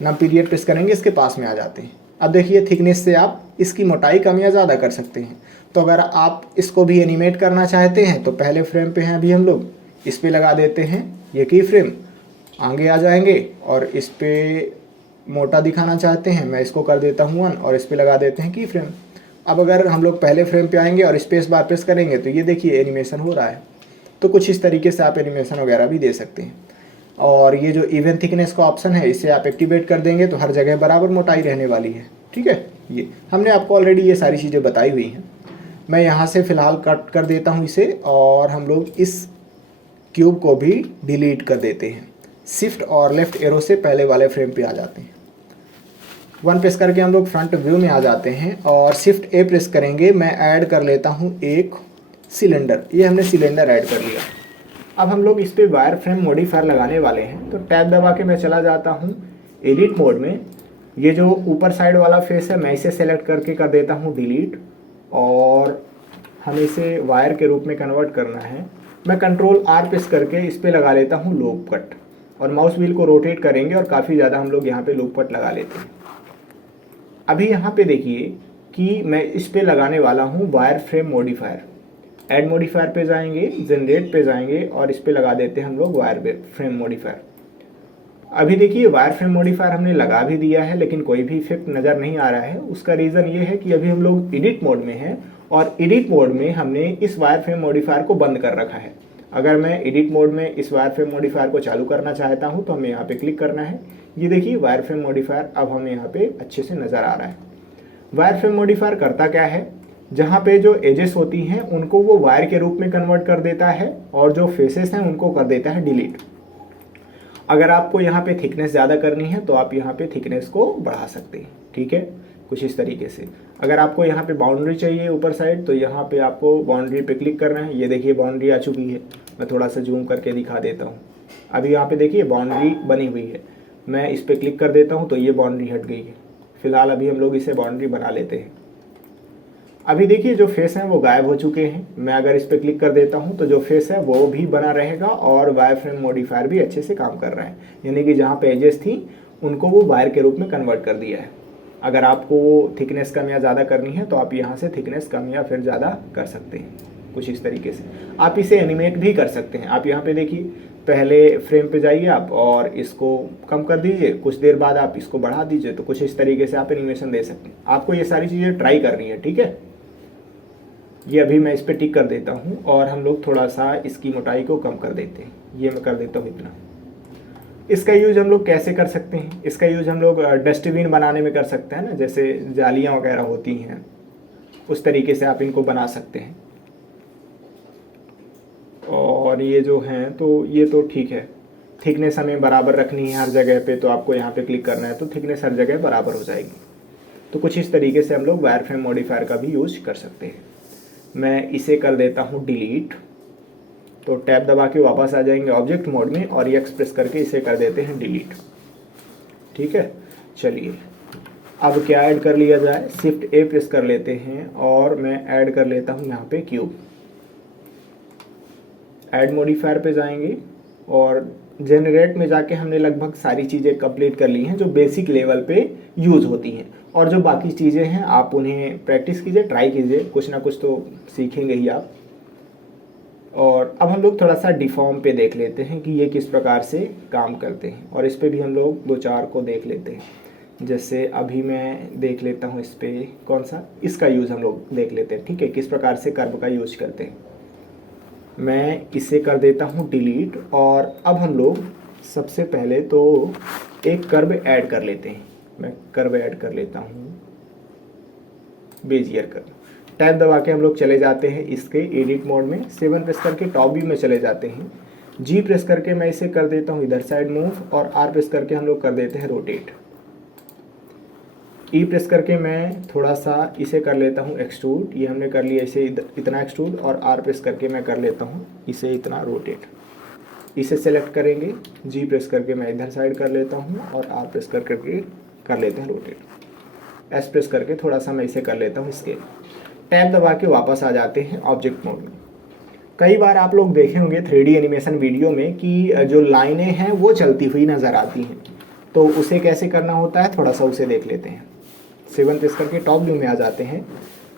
नाम पीरियड प्रेस करेंगे, इसके पास में आ जाते हैं। अब देखिए थिकनेस से आप इसकी मोटाई कम या ज़्यादा कर सकते हैं। तो अगर आप इसको भी एनिमेट करना चाहते हैं तो पहले फ्रेम पे हैं अभी हम लोग, इस पे लगा देते हैं ये की फ्रेम, आगे आ जाएंगे और इस पे मोटा दिखाना चाहते हैं, मैं इसको कर देता हूँ 1 और इस पे लगा देते हैं की फ्रेम। अब अगर हम लोग पहले फ्रेम पे आएंगे और स्पेस बार प्रेस करेंगे तो ये देखिए एनिमेशन हो रहा है। तो कुछ इस तरीके से आप एनिमेशन वगैरह भी दे सकते हैं। और ये जो इवन थिकनेस का ऑप्शन है इसे आप एक्टिवेट कर देंगे तो हर जगह बराबर मोटाई रहने वाली है। ठीक है, ये हमने आपको ऑलरेडी ये सारी चीज़ें बताई हुई हैं। मैं यहाँ से फ़िलहाल कट कर देता हूँ इसे और हम लोग इस क्यूब को भी डिलीट कर देते हैं। शिफ्ट और लेफ़्ट एरो से पहले वाले फ्रेम पे आ जाते हैं। 1 प्रेस करके हम लोग फ्रंट व्यू में आ जाते हैं और शिफ्ट ए प्रेस करेंगे। मैं ऐड कर लेता हूँ एक सिलेंडर, ये हमने सिलेंडर ऐड कर लिया। अब हम लोग इस पे वायर फ्रेम मॉडिफायर लगाने वाले हैं, तो टैब दबा के मैं चला जाता हूँ एडिट मोड में। ये जो ऊपर साइड वाला फेस है मैं इसे सेलेक्ट करके कर देता हूँ डिलीट, और हमें इसे वायर के रूप में कन्वर्ट करना है। मैं कंट्रोल आर प्रेस करके इस पे लगा लेता हूँ लूप कट, और माउस व्हील को रोटेट करेंगे और काफ़ी ज़्यादा हम लोग यहाँ पे लूप कट लगा लेते हैं। अभी यहाँ पे देखिए कि मैं इस पे लगाने वाला हूँ wire frame modifier. Add modifier पे जाएंगे, जनरेट पे जाएंगे और इस पे लगा देते हैं हम लोग वायर फ्रेम मॉडिफायर। अभी देखिए वायर फ्रेम मॉडिफायर हमने लगा भी दिया है लेकिन कोई भी इफेक्ट नज़र नहीं आ रहा है। उसका रीज़न ये है कि अभी हम लोग एडिट मोड में हैं और एडिट मोड में हमने इस वायर फ्रेम मॉडिफायर को बंद कर रखा है। अगर मैं एडिट मोड में इस वायर फ्रेम मॉडिफायर को चालू करना चाहता हूँ तो हमें यहाँ पे क्लिक करना है। ये देखिए वायर फ्रेम मॉडिफायर अब हमें यहाँ पे अच्छे से नज़र आ रहा है। वायर फ्रेम मॉडिफायर करता क्या है, जहाँ पे जो एजेस होती हैं उनको वो वायर के रूप में कन्वर्ट कर देता है और जो फेसेस हैं उनको कर देता है डिलीट। अगर आपको यहाँ पे थिकनेस ज़्यादा करनी है तो आप यहाँ पे थिकनेस को बढ़ा सकते हैं। ठीक है, कुछ इस तरीके से। अगर आपको यहाँ पे बाउंड्री चाहिए ऊपर साइड तो यहाँ पे आपको बाउंड्री पे क्लिक करना है। ये देखिए बाउंड्री आ चुकी है। मैं थोड़ा सा जूम करके दिखा देता हूँ। अभी यहाँ पे देखिए बाउंड्री बनी हुई है। मैं इस पर क्लिक कर देता हूँ तो ये बाउंड्री हट गई है। फिलहाल अभी हम लोग इसे बाउंड्री बना लेते हैं। अभी देखिए जो फेस हैं वो गायब हो चुके हैं। मैं अगर इस पर क्लिक कर देता हूं तो जो फेस है वो भी बना रहेगा और वायर फ्रेम मॉडिफायर भी अच्छे से काम कर रहा है। यानी कि जहां पे एजेस थी उनको वो वायर के रूप में कन्वर्ट कर दिया है। अगर आपको थिकनेस कम या ज़्यादा करनी है तो आप यहाँ से थिकनेस कम या फिर ज़्यादा कर सकते हैं। कुछ इस तरीके से आप इसे एनिमेट भी कर सकते हैं। आप यहाँ पे देखिए पहले फ्रेम पे जाइए आप और इसको कम कर दीजिए, कुछ देर बाद आप इसको बढ़ा दीजिए, तो कुछ इस तरीके से आप एनिमेशन दे सकते हैं। आपको ये सारी चीज़ें ट्राई करनी है। ठीक है, ये अभी मैं इस पर टिक कर देता हूँ और हम लोग थोड़ा सा इसकी मोटाई को कम कर देते हैं। ये मैं कर देता हूँ इतना। इसका यूज हम लोग कैसे कर सकते हैं, इसका यूज हम लोग डस्टबिन बनाने में कर सकते हैं ना, जैसे जालियाँ वगैरह होती हैं उस तरीके से आप इनको बना सकते हैं। और ये जो हैं तो ये तो ठीक है, थिकनेस हमें बराबर रखनी है हर जगह पे, तो आपको यहाँ पे क्लिक करना है तो थिकनेस हर जगह बराबर हो जाएगी। तो कुछ इस तरीके से हम लोग वायर फ्रेम मॉडिफायर का भी यूज कर सकते हैं। मैं इसे कर देता हूँ डिलीट, तो टैब दबा के वापस आ जाएंगे ऑब्जेक्ट मोड में और एक्स प्रेस करके इसे कर देते हैं डिलीट। ठीक है, चलिए अब क्या ऐड कर लिया जाए, शिफ्ट ए प्रेस कर लेते हैं और मैं ऐड कर लेता हूँ यहाँ पे क्यूब। ऐड मॉडिफायर पे जाएंगे और जनरेट में जाके हमने लगभग सारी चीज़ें कंप्लीट कर ली हैं जो बेसिक लेवल पे यूज़ होती हैं। और जो बाकी चीज़ें हैं आप उन्हें प्रैक्टिस कीजिए, ट्राई कीजिए, कुछ ना कुछ तो सीखेंगे ही आप। और अब हम लोग थोड़ा सा डिफॉर्म पे देख लेते हैं कि ये किस प्रकार से काम करते हैं, और इस पे भी हम लोग दो चार को देख लेते हैं। जैसे अभी मैं देख लेता हूँ इस पे कौन सा, इसका यूज़ हम लोग देख लेते हैं। ठीक है, किस प्रकार से कर्व का यूज करते हैं। मैं इसे कर देता हूँ डिलीट और अब हम लोग सबसे पहले तो एक कर्व ऐड कर लेते हैं। मैं कर्व ऐड कर लेता हूँ, बेजियर कर्व। टैब दबा के हम लोग चले जाते हैं इसके एडिट मोड में, 7 प्रेस करके टॉप व्यू में चले जाते हैं। जी प्रेस करके मैं इसे कर देता हूँ इधर साइड मूव, और आर प्रेस करके हम लोग कर देते हैं रोटेट। ई प्रेस करके मैं थोड़ा सा इसे कर लेता हूँ एक्सट्रूड, ये हमने कर लिया इसे इतना एक्सट्रूड, और आर प्रेस करके मैं कर लेता हूँ इसे इतना रोटेट। इसे सेलेक्ट करेंगे, जी प्रेस करके मैं इधर साइड कर लेता हूँ और आर प्रेस करके कर लेते हैं रोटेट। एस प्रेस करके थोड़ा सा मैं इसे कर लेता हूँ स्केल। टैब दबा के वापस आ जाते हैं ऑब्जेक्ट मोड में। कई बार आप लोग देखे होंगे 3D एनिमेशन वीडियो में कि जो लाइनें हैं वो चलती हुई नज़र आती हैं, तो उसे कैसे करना होता है थोड़ा सा उसे देख लेते हैं। 7 प्रेस करके टॉप व्यू में आ जाते हैं।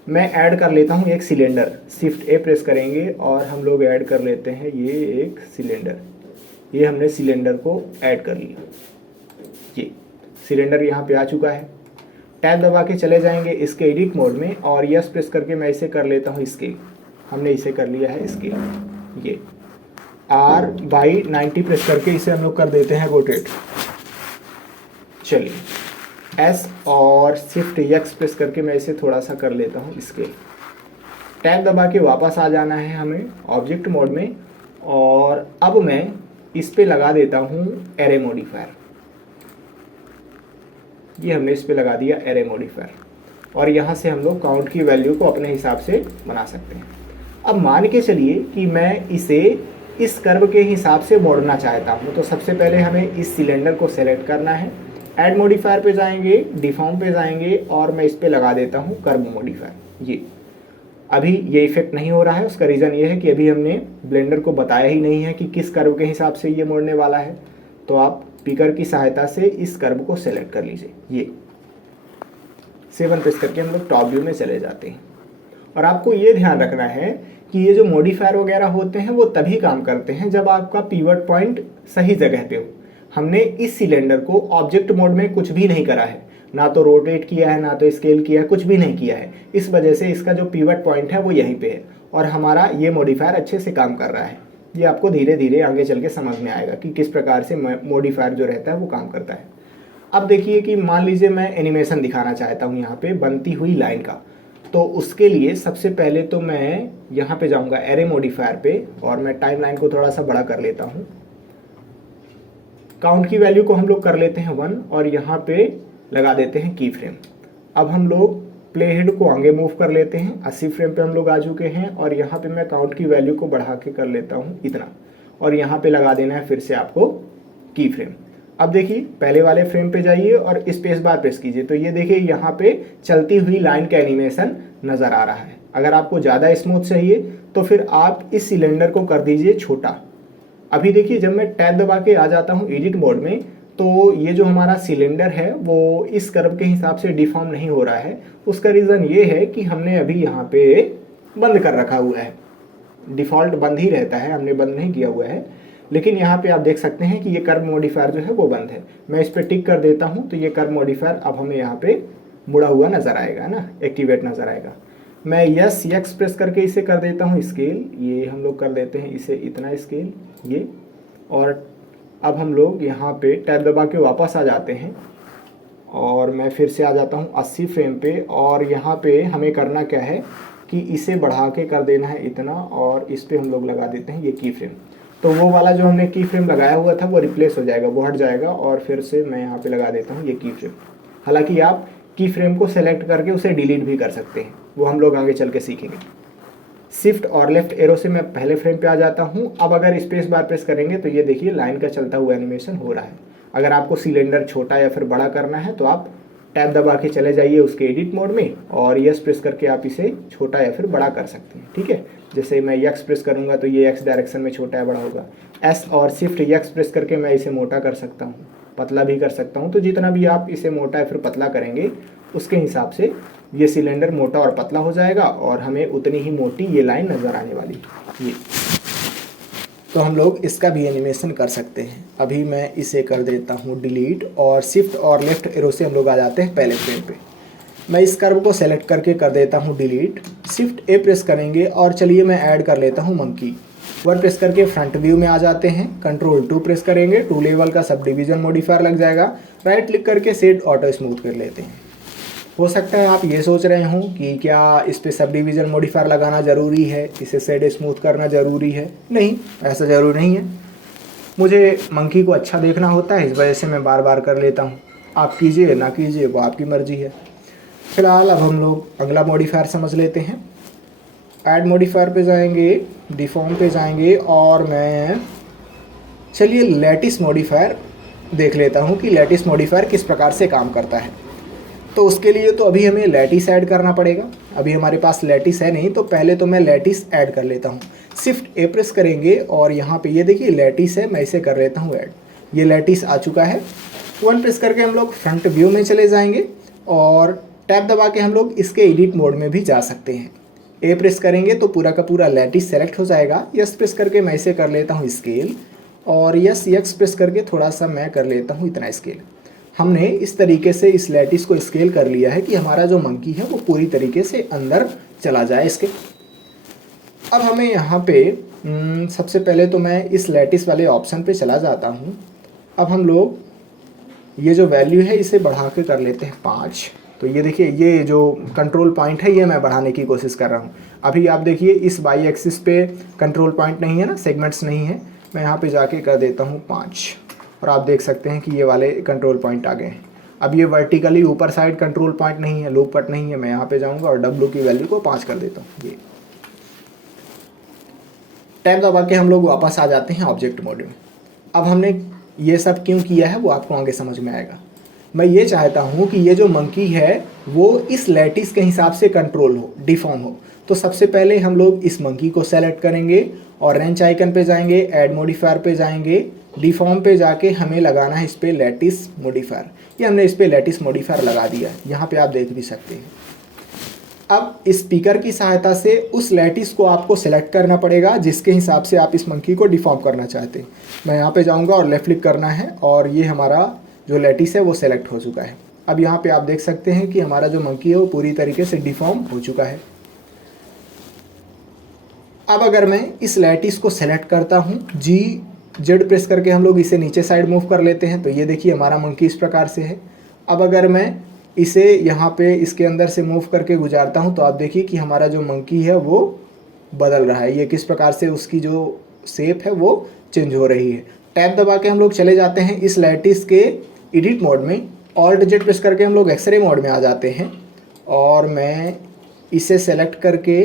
मैं ऐड कर लेता हूँ एक सिलेंडर, शिफ्ट ए प्रेस करेंगे और हम लोग ऐड कर लेते हैं ये एक सिलेंडर। ये हमने सिलेंडर को ऐड कर लिया। ये सिलेंडर यहाँ पे आ चुका है। टैब दबा के चले जाएंगे इसके एडिट मोड में और यस प्रेस करके मैं इसे कर लेता हूँ स्केल। हमने इसे कर लिया है स्केल। ये R बाई 90 प्रेस करके इसे हम लोग कर देते हैं रोटेट। चलिए S और शिफ्ट X प्रेस करके मैं इसे थोड़ा सा कर लेता हूँ स्केल। टैब दबा के वापस आ जाना है हमें ऑब्जेक्ट मोड में, और अब मैं इस पे लगा देता हूँ एरे मॉडिफायर। ये हमने इस पे लगा दिया एरे मॉडिफायर, और यहाँ से हम लोग काउंट की वैल्यू को अपने हिसाब से बना सकते हैं। अब मान के चलिए कि मैं इसे इस कर्व के हिसाब से मोड़ना चाहता हूँ, तो सबसे पहले हमें इस सिलेंडर को सेलेक्ट करना है, ऐड मॉडिफायर पे जाएंगे, डिफॉर्म पे जाएंगे, और मैं इस पे लगा देता हूँ कर्व मॉडिफायर। ये अभी ये इफेक्ट नहीं हो रहा है, उसका रीज़न ये है कि अभी हमने ब्लेंडर को बताया ही नहीं है कि किस कर्व के हिसाब से ये मोड़ने वाला है। तो आप पिकर की सहायता से इस कर्व को सेलेक्ट कर लीजिए। ये 7 प्रेस करके हम लोग टॉप व्यू में चले जाते हैं। और आपको ये ध्यान रखना है कि ये जो मॉडिफायर वगैरह होते हैं वो तभी काम करते हैं जब आपका पिवट पॉइंट सही जगह पे हो। हमने इस सिलेंडर को ऑब्जेक्ट मोड में कुछ भी नहीं करा है, ना तो रोटेट किया है, ना तो स्केल किया है, कुछ भी नहीं किया है। इस वजह से इसका जो पिवट पॉइंट है वो यहीं पे है, और हमारा ये मॉडिफायर अच्छे से काम कर रहा है। ये आपको धीरे धीरे आगे चल के समझ में आएगा कि किस प्रकार से मॉडिफायर जो रहता है वो काम करता है। अब देखिए कि मान लीजिए मैं एनिमेशन दिखाना चाहता हूँ यहाँ पे बनती हुई लाइन का, तो उसके लिए सबसे पहले तो मैं यहाँ पे जाऊँगा एरे मॉडिफायर पे, और मैं टाइमलाइन को थोड़ा सा बड़ा कर लेता हूँ। काउंट की वैल्यू को हम लोग कर लेते हैं 1, और यहाँ पे लगा देते हैं की फ्रेम। अब हम लोग प्ले हेड को आगे मूव कर लेते हैं, 80 फ्रेम पे हम लोग आ चुके हैं, और यहाँ पे मैं काउंट की वैल्यू को बढ़ा के कर लेता हूँ इतना, और यहाँ पे लगा देना है फिर से आपको की फ्रेम। अब देखिए पहले वाले फ्रेम पे जाइए और स्पेस बार प्रेस कीजिए, तो ये देखिए यहाँ पे चलती हुई लाइन का एनिमेशन नज़र आ रहा है। अगर आपको ज़्यादा स्मूथ चाहिए तो फिर आप इस सिलेंडर को कर दीजिए छोटा। अभी देखिए जब मैं टैब दबा के आ जाता हूँ एडिट मोड में, तो ये जो हमारा सिलेंडर है वो इस कर्व के हिसाब से डिफॉर्म नहीं हो रहा है। उसका रीज़न ये है कि हमने अभी यहाँ पे बंद कर रखा हुआ है। डिफ़ॉल्ट बंद ही रहता है, हमने बंद नहीं किया हुआ है, लेकिन यहाँ पे आप देख सकते हैं कि ये कर्व मॉडिफायर जो है वो बंद है। मैं इस पर टिक कर देता हूँ तो ये कर्व मॉडिफायर अब हमें यहाँ पे मुड़ा हुआ नज़र आएगा ना, एक्टिवेट नज़र आएगा। मैं यस एक्स प्रेस करके इसे कर देता हूँ स्केल, ये हम लोग कर देते हैं इसे इतना स्केल ये। और अब हम लोग यहाँ पे टैब दबा के वापस आ जाते हैं, और मैं फिर से आ जाता हूँ 80 फ्रेम पे, और यहाँ पे हमें करना क्या है कि इसे बढ़ा के कर देना है इतना, और इस पे हम लोग लगा देते हैं ये की फ्रेम। तो वो वाला जो हमने की फ्रेम लगाया हुआ था वो रिप्लेस हो जाएगा, वो हट जाएगा, और फिर से मैं यहाँ पे लगा देता हूँ ये की फ्रेम। हालांकि आप की फ्रेम को सेलेक्ट करके उसे डिलीट भी कर सकते हैं, वो हम लोग आगे चल के सीखेंगे। शिफ्ट और लेफ्ट एरो से मैं पहले फ्रेम पे आ जाता हूँ। अब अगर स्पेस बार प्रेस करेंगे तो ये देखिए लाइन का चलता हुआ एनिमेशन हो रहा है। अगर आपको सिलेंडर छोटा या फिर बड़ा करना है तो आप टैब दबा के चले जाइए उसके एडिट मोड में, और यस प्रेस करके आप इसे छोटा या फिर बड़ा कर सकते हैं। ठीक है, जैसे मैं यक्स प्रेस करूँगा तो ये एक्स डायरेक्शन में छोटा या बड़ा होगा। एस और शिफ्ट यक्स प्रेस करके मैं इसे मोटा कर सकता हूँ, पतला भी कर सकता हूँ। तो जितना भी आप इसे मोटा या फिर पतला करेंगे उसके हिसाब से ये सिलेंडर मोटा और पतला हो जाएगा, और हमें उतनी ही मोटी ये लाइन नज़र आने वाली है। ये तो हम लोग इसका भी एनिमेशन कर सकते हैं। अभी मैं इसे कर देता हूँ डिलीट, और शिफ्ट और लेफ्ट एरो से हम लोग आ जाते हैं पहले फ्रेम पे। मैं इस कर्व को सेलेक्ट करके कर देता हूँ डिलीट, शिफ्ट ए प्रेस करेंगे, और चलिए मैं ऐड कर लेता हूँ मंकी। 1 प्रेस करके फ्रंट व्यू में आ जाते हैं, कंट्रोल 2 प्रेस करेंगे, 2 लेवल का सब डिवीज़न मॉडिफायर लग जाएगा। राइट क्लिक करके सेट ऑटो स्मूथ कर लेते हैं। हो सकता है आप ये सोच रहे हों कि क्या इस पे सब डिवीज़न मॉडिफायर लगाना ज़रूरी है, इसे सेट स्मूथ करना ज़रूरी है। नहीं, ऐसा ज़रूरी नहीं है। मुझे मंकी को अच्छा देखना होता है, इस वजह से मैं बार बार कर लेता हूँ। आप कीजिए ना कीजिए वो आपकी मर्ज़ी है। फिलहाल अब हम लोग अगला मॉडिफायर समझ लेते हैं। ऐड मॉडिफायर पे जाएंगे, डिफॉर्म पे जाएंगे, और मैं चलिए लैटिस मॉडिफायर देख लेता हूँ कि लैटिस मॉडिफायर किस प्रकार से काम करता है। तो उसके लिए तो अभी हमें लैटिस ऐड करना पड़ेगा। अभी हमारे पास लैटिस है नहीं, तो पहले तो मैं लैटिस ऐड कर लेता हूँ। शिफ्ट ए प्रेस करेंगे, और यहाँ पे ये देखिए लैटिस है, मैं इसे कर लेता हूँ ऐड। ये लैटिस आ चुका है। 1 प्रेस करके हम लोग फ्रंट व्यू में चले जाएंगे, और टैब दबा के हम लोग इसके एडिट मोड में भी जा सकते हैं। ए प्रेस करेंगे तो पूरा का पूरा लैटिस सेलेक्ट हो जाएगा। यस प्रेस करके मैं इसे कर लेता हूँ स्केल, और यस एक्स प्रेस करके थोड़ा सा मैं कर लेता हूँ इतना स्केल। हमने इस तरीके से इस लैटिस को स्केल कर लिया है कि हमारा जो मंकी है वो पूरी तरीके से अंदर चला जाए इसके। अब हमें यहाँ पे सबसे पहले तो मैं इस लैटिस वाले ऑप्शन पे चला जाता हूँ। अब हम लोग ये जो वैल्यू है इसे बढ़ा के कर लेते हैं 5। तो ये देखिए, ये जो कंट्रोल पॉइंट है ये मैं बढ़ाने की कोशिश कर रहा हूँ। अभी आप देखिए इस वाई एक्सिस पे कंट्रोल पॉइंट नहीं है ना, सेगमेंट्स नहीं है। मैं यहाँ पे जाके कर देता हूँ 5 और आप देख सकते हैं कि ये वाले कंट्रोल पॉइंट आ गए हैं। अब ये वर्टिकली ऊपर साइड कंट्रोल पॉइंट नहीं है, लूप कट नहीं है। मैं यहाँ पे जाऊँगा और डब्ल्यू की वैल्यू को 5 कर देता हूँ। ये टैब दबा के हम लोग वापस आ जाते हैं ऑब्जेक्ट मोड में। अब हमने ये सब क्यों किया है वो आपको आगे समझ में आएगा। मैं ये चाहता हूँ कि ये जो मंकी है वो इस लैटिस के हिसाब से कंट्रोल हो, डिफॉर्म हो। तो सबसे पहले हम लोग इस मंकी को सेलेक्ट करेंगे और रेंच आइकन पे जाएंगे, ऐड मॉडिफायर पे जाएंगे, डिफॉर्म पे जाके हमें लगाना है इस पर लैटिस मॉडिफायर। ये हमने इस पर लैटिस मॉडिफायर लगा दिया है, यहाँ पे आप देख भी सकते हैं। अब स्पीकर की सहायता से उस लैटिस को आपको सेलेक्ट करना पड़ेगा जिसके हिसाब से आप इस मंकी को डिफॉर्म करना चाहते हैं। मैं यहाँ पे जाऊँगा और लेफ्ट क्लिक करना है और ये हमारा जो लैटिस है वो सेलेक्ट हो चुका है। अब यहाँ पे आप देख सकते हैं कि हमारा जो मंकी है वो पूरी तरीके से डिफॉर्म हो चुका है। अब अगर मैं इस लैटिस को सेलेक्ट करता हूँ, Z प्रेस करके हम लोग इसे नीचे साइड मूव कर लेते हैं, तो ये देखिए हमारा मंकी इस प्रकार से है। अब अगर मैं इसे यहाँ पे इसके अंदर से मूव करके गुजारता हूँ तो आप देखिए कि हमारा जो मंकी है वो बदल रहा है। ये किस प्रकार से उसकी जो शेप है वो चेंज हो रही है। टैब दबा के हम लोग चले जाते हैं इस लैटिस के एडिट मोड में, ऑल्ट Z प्रेस करके हम लोग एक्सरे मोड में आ जाते हैं और मैं इसे सेलेक्ट करके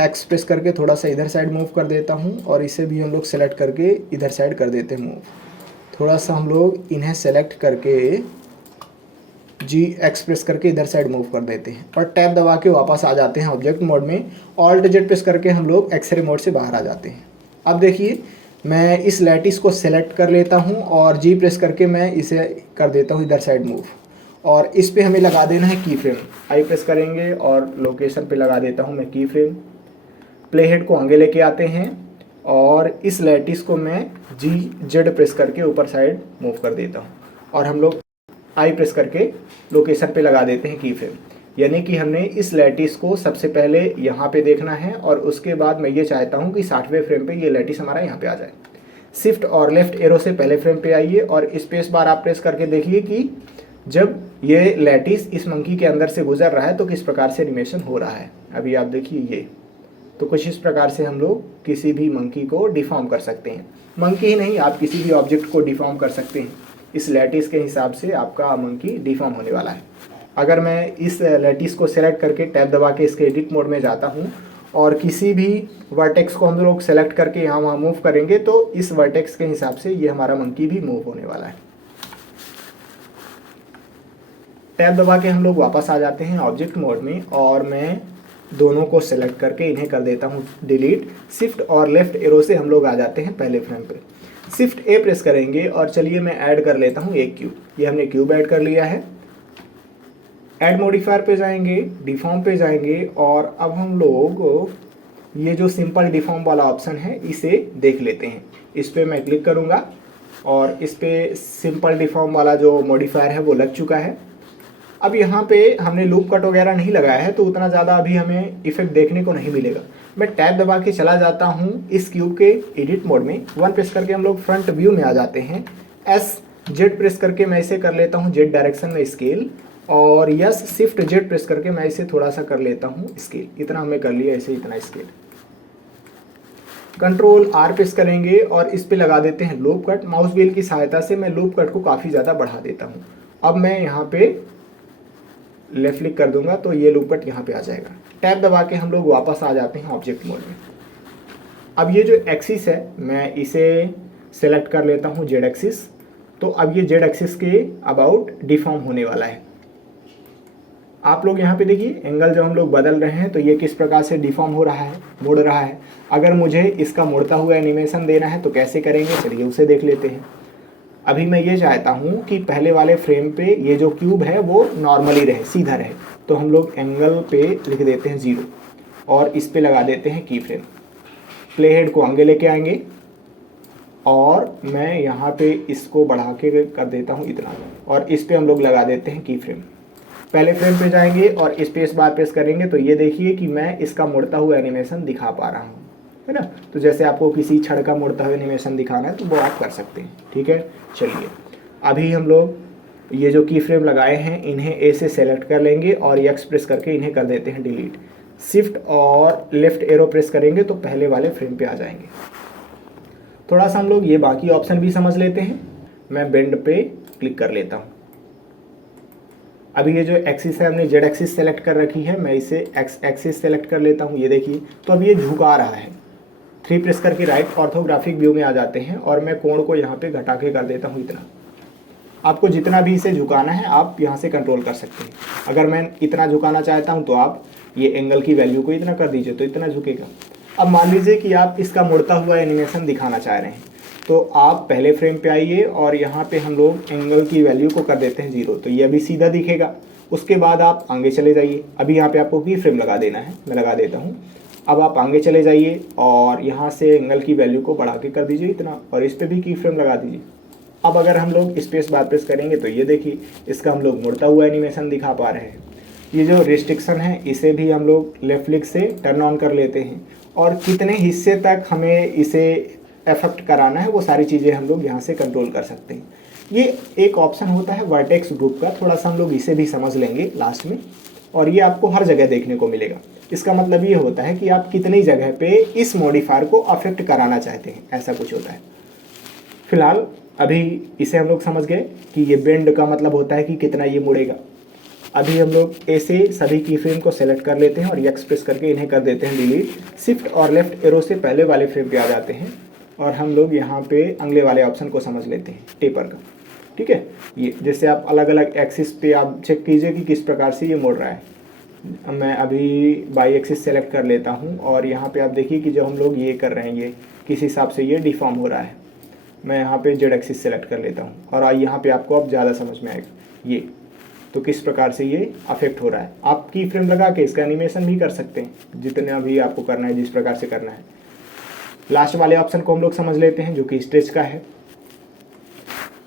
X प्रेस करके थोड़ा सा इधर साइड मूव कर देता हूँ और इसे भी हम लोग सेलेक्ट करके इधर साइड कर देते हैं मूव। थोड़ा सा हम लोग इन्हें सेलेक्ट करके X प्रेस करके इधर साइड मूव कर देते हैं और टैब दबा के वापस आ जाते हैं ऑब्जेक्ट मोड में। ऑल्ट Z प्रेस करके हम लोग एक्सरे मोड से बाहर आ जाते हैं। अब देखिए मैं इस लैटिस को सेलेक्ट कर लेता हूँ और G प्रेस करके मैं इसे कर देता हूँ इधर साइड मूव और इस पे हमें लगा देना है की फ्रेम। आई प्रेस करेंगे और लोकेशन पे लगा देता हूँ मैं की फ्रेम। प्ले हेड को आगे लेके आते हैं और इस लैटिस को मैं Z प्रेस करके ऊपर साइड मूव कर देता हूँ और हम लोग आई प्रेस करके लोकेशन पे लगा देते हैं की फ्रेम। यानी कि हमने इस लैटिस को सबसे पहले यहाँ पे देखना है और उसके बाद मैं ये चाहता हूँ कि 60वें फ्रेम पे ये लैटिस हमारा यहाँ पे आ जाए। शिफ्ट और लेफ्ट एरो से पहले फ्रेम पे आइए और स्पेस बार आप प्रेस करके देखिए कि जब ये लैटिस इस मंकी के अंदर से गुजर रहा है तो किस प्रकार से एनिमेशन हो रहा है। अभी आप देखिए ये तो कुछ इस प्रकार से हम लोग किसी भी मंकी को डिफॉर्म कर सकते हैं। मंकी ही नहीं, आप किसी भी ऑब्जेक्ट को डिफॉर्म कर सकते हैं। इस लैटिस के हिसाब से आपका मंकी डिफॉर्म होने वाला है। अगर मैं इस लैटिस को सेलेक्ट करके टैब दबा के इसके एडिट मोड में जाता हूँ और किसी भी वर्टेक्स को हम लोग सेलेक्ट करके यहाँ वहाँ मूव करेंगे तो इस वर्टेक्स के हिसाब से ये हमारा मंकी भी मूव होने वाला है। टैब दबा के हम लोग वापस आ जाते हैं ऑब्जेक्ट मोड में और मैं दोनों को सेलेक्ट करके इन्हें कर देता हूँ डिलीट। शिफ्ट और लेफ्ट एरो से हम लोग आ जाते हैं पहले फ्रेम पे। शिफ्ट ए प्रेस करेंगे और चलिए मैं ऐड कर लेता हूँ एक क्यूब। ये हमने क्यूब ऐड कर लिया है। ऐड मॉडिफायर पे जाएंगे, डिफॉर्म पे जाएंगे और अब हम लोग ये जो सिंपल डिफॉर्म वाला ऑप्शन है इसे देख लेते हैं। इस पर मैं क्लिक करूँगा और इस पर सिंपल डिफॉर्म वाला जो मॉडिफायर है वो लग चुका है। अब यहाँ पे हमने लूप कट वगैरह नहीं लगाया है तो उतना ज़्यादा अभी हमें इफेक्ट देखने को नहीं मिलेगा। मैं टैब दबा के चला जाता हूँ इस क्यूब के एडिट मोड में। 1 प्रेस करके हम लोग फ्रंट व्यू में आ जाते हैं। Z प्रेस करके मैं इसे कर लेता हूँ Z डायरेक्शन में स्केल और शिफ्ट Z प्रेस करके मैं इसे थोड़ा सा कर लेता हूँ स्केल। इतना हमने कर लिया, ऐसे इतना स्केल। कंट्रोल R प्रेस करेंगे और इस पे लगा देते हैं लूप कट। माउस व्हील की सहायता से मैं लूप कट को काफ़ी ज़्यादा बढ़ा देता हूँ। अब मैं यहाँ पे लेफ्ट क्लिक कर दूंगा तो ये लूप कट यहाँ पे आ जाएगा। टैब दबा के हम लोग वापस आ जाते हैं ऑब्जेक्ट मोड में। अब ये जो एक्सिस है मैं इसे सेलेक्ट कर लेता हूँ Z एक्सिस। तो अब ये Z एक्सिस के अबाउट डिफॉर्म होने वाला है। आप लोग यहाँ पे देखिए एंगल जब हम लोग बदल रहे हैं तो ये किस प्रकार से डिफॉर्म हो रहा है, मुड़ रहा है। अगर मुझे इसका मुड़ता हुआ एनिमेशन देना है तो कैसे करेंगे, चलिए उसे देख लेते हैं। अभी मैं ये चाहता हूँ कि पहले वाले फ्रेम पे ये जो क्यूब है वो नॉर्मली रहे, सीधा रहे। तो हम लोग एंगल पे लिख देते हैं 0 और इस पे लगा देते हैं की फ्रेम। प्ले हेड को आगे लेके आएंगे और मैं यहाँ पे इसको बढ़ा के कर देता हूँ इतना और इस पे हम लोग लगा देते हैं की फ्रेम। पहले फ्रेम पे जाएंगे और स्पेस बार प्रेस करेंगे तो ये देखिए कि मैं इसका मुड़ता हुआ एनिमेशन दिखा पा रहा हूँ, है ना। तो जैसे आपको किसी छड़ का मुड़ता हुआ एनिमेशन दिखाना है तो वो आप कर सकते हैं, ठीक है। चलिए अभी हम लोग ये जो की फ्रेम लगाए हैं इन्हें ए से सेलेक्ट कर लेंगे और एक्स प्रेस करके इन्हें कर देते हैं डिलीट। शिफ्ट और लेफ्ट एरो प्रेस करेंगे तो पहले वाले फ्रेम पे आ जाएंगे। थोड़ा सा हम लोग ये बाकी ऑप्शन भी समझ लेते हैं। मैं बेंड पे क्लिक कर लेता हूँ। अभी ये जो एक्सिस है हमने जेड एक्सिस सेलेक्ट कर रखी है, मैं इसे एक्स एक्सिस सेलेक्ट कर लेता हूँ। ये देखिए तो अब ये झुका रहा है। 3 प्रेस करके राइट ऑर्थोग्राफिक व्यू में आ जाते हैं और मैं कोण को यहाँ पे घटा के कर देता हूँ इतना। आपको जितना भी इसे झुकाना है आप यहाँ से कंट्रोल कर सकते हैं। अगर मैं इतना झुकाना चाहता हूँ तो आप ये एंगल की वैल्यू को इतना कर दीजिए तो इतना झुकेगा। अब मान लीजिए कि आप इसका मुड़ता हुआ एनिमेशन दिखाना चाह रहे हैं तो आप पहले फ्रेम पे आइए और यहाँ पे हम लोग एंगल की वैल्यू को कर देते हैं 0, तो ये अभी सीधा दिखेगा। उसके बाद आप आगे चले जाइए। अभी यहाँ पे आपको की फ्रेम लगा देना है, मैं लगा देता हूँ। अब आप आगे चले जाइए और यहाँ से एंगल की वैल्यू को बढ़ा के कर दीजिए इतना और इस पर भी की फ्रेम लगा दीजिए। अब अगर हम लोग स्पेस बार प्रेस करेंगे तो ये देखिए इसका हम लोग मुड़ता हुआ एनिमेशन दिखा पा रहे हैं। ये जो रिस्ट्रिक्शन है इसे भी हम लोग लेफ्ट क्लिक से टर्न ऑन कर लेते हैं और कितने हिस्से तक हमें इसे इफेक्ट कराना है वो सारी चीज़ें हम लोग यहाँ से कंट्रोल कर सकते हैं। ये एक ऑप्शन होता है वर्टेक्स ग्रुप का, थोड़ा सा हम लोग इसे भी समझ लेंगे लास्ट में और ये आपको हर जगह देखने को मिलेगा। इसका मतलब ये होता है कि आप कितनी जगह पे इस मॉडिफायर को अफेक्ट कराना चाहते हैं, ऐसा कुछ होता है। फिलहाल अभी इसे हम लोग समझ गए कि ये बेंड का मतलब होता है कि कितना ये मुड़ेगा। अभी हम लोग ऐसे सभी की फ्रेम को सेलेक्ट कर लेते हैं और एक्स प्रेस करके इन्हें कर देते हैं डिलीट। शिफ्ट और लेफ्ट एरो से पहले वाले फ्रेम पे आ जाते हैं और हम लोग यहाँ पे अगले वाले ऑप्शन को समझ लेते हैं टेपर का, ठीक है। ये जैसे आप अलग अलग एक्सिस पे आप चेक कीजिए कि किस प्रकार से ये मुड़ रहा है। मैं अभी बाई एक्सिस सेलेक्ट कर लेता हूँ और यहाँ पे आप देखिए कि जब हम लोग ये कर रहे हैं ये किस हिसाब से ये डिफॉर्म हो रहा है। मैं यहाँ पे जेड एक्सिस सेलेक्ट कर लेता हूँ और यहाँ पे आपको अब ज़्यादा समझ में आएगा ये तो किस प्रकार से ये अफेक्ट हो रहा है। आप की फ्रेम लगा के इसका एनिमेशन भी कर सकते हैं जितना भी आपको करना है, जिस प्रकार से करना है। लास्ट वाले ऑप्शन को हम लोग समझ लेते हैं जो कि स्ट्रेच का है।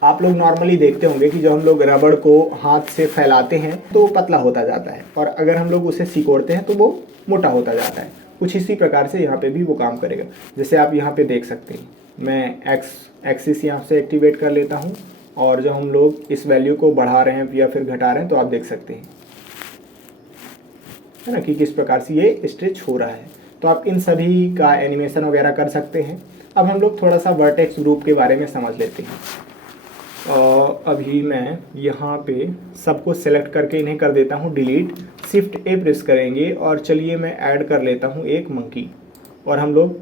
आप लोग नॉर्मली देखते होंगे कि जब हम लोग रबड़ को हाथ से फैलाते हैं तो पतला होता जाता है और अगर हम लोग उसे सिकोड़ते हैं तो वो मोटा होता जाता है। कुछ इसी प्रकार से यहाँ पे भी वो काम करेगा। जैसे आप यहाँ पे देख सकते हैं मैं एक्स एक्सिस यहाँ से एक्टिवेट कर लेता हूँ और जब हम लोग इस वैल्यू को बढ़ा रहे हैं या फिर घटा रहे हैं तो आप देख सकते हैं, है ना, कि किस प्रकार से ये स्ट्रेच हो रहा है। तो आप इन सभी का एनिमेशन वगैरह कर सकते हैं। अब हम लोग थोड़ा सा वर्टेक्स ग्रुप के बारे में समझ लेते हैं। अभी मैं यहाँ पे सबको सेलेक्ट करके इन्हें कर देता हूँ डिलीट। शिफ्ट ए प्रेस करेंगे और चलिए मैं ऐड कर लेता हूँ एक मंकी और हम लोग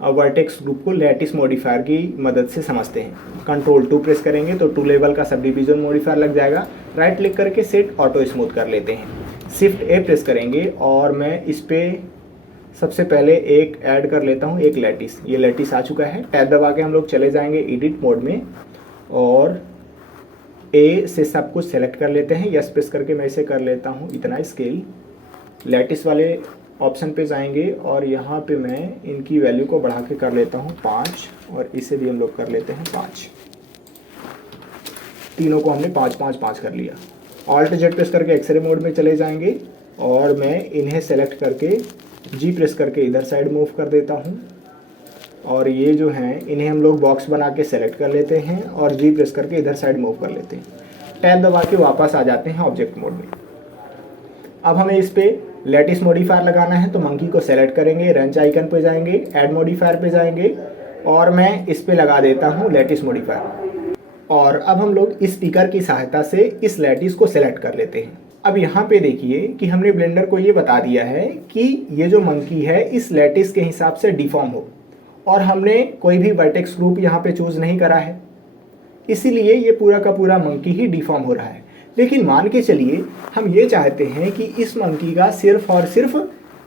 वर्टेक्स ग्रुप को लैटिस मॉडिफायर की मदद से समझते हैं। कंट्रोल 2 प्रेस करेंगे तो 2 लेवल का सब डिवीजन मॉडिफायर लग जाएगा। राइट क्लिक करके सेट ऑटो स्मूथ कर लेते हैं। शिफ्ट ए प्रेस करेंगे और मैं इस पर सबसे पहले एक ऐड कर लेता हूँ एक लैटिस। ये लैटिस आ चुका है। टैब दबा के हम लोग चले जाएंगे एडिट मोड में और ए से सब कुछ सेलेक्ट कर लेते हैं। यस प्रेस करके मैं इसे कर लेता हूँ इतना स्केल। लैटिस वाले ऑप्शन पे जाएंगे और यहाँ पे मैं इनकी वैल्यू को बढ़ा के कर लेता हूँ 5 और इसे भी हम लोग कर लेते हैं 5। तीनों को हमने 5 5 5 कर लिया। ऑल्ट जेड प्रेस करके एक्सरे मोड में चले जाएंगे और मैं इन्हें सेलेक्ट करके जी प्रेस करके इधर साइड मूव कर देता हूँ और ये जो हैं इन्हें हम लोग बॉक्स बना के सेलेक्ट कर लेते हैं और जी प्रेस करके इधर साइड मूव कर लेते हैं। टैब दबा के वापस आ जाते हैं ऑब्जेक्ट मोड में। अब हमें इस पर लैटिस मॉडिफायर लगाना है तो मंकी को सेलेक्ट करेंगे, रेंच आइकन पे जाएंगे, ऐड मॉडिफायर पे जाएंगे और मैं इस पे लगा देता हूँ लैटिस मॉडिफायर। और अब हम लोग इस स्पीकर की सहायता से इस लैटिस को सेलेक्ट कर लेते हैं। अब यहाँ पे देखिए कि हमने ब्लेंडर को ये बता दिया है कि ये जो मंकी है इस लैटिस के हिसाब से डिफॉर्म हो और हमने कोई भी वर्टेक्स ग्रुप यहाँ पे चूज नहीं करा है, इसीलिए ये पूरा का पूरा मंकी ही डिफॉर्म हो रहा है। लेकिन मान के चलिए हम ये चाहते हैं कि इस मंकी का सिर्फ और सिर्फ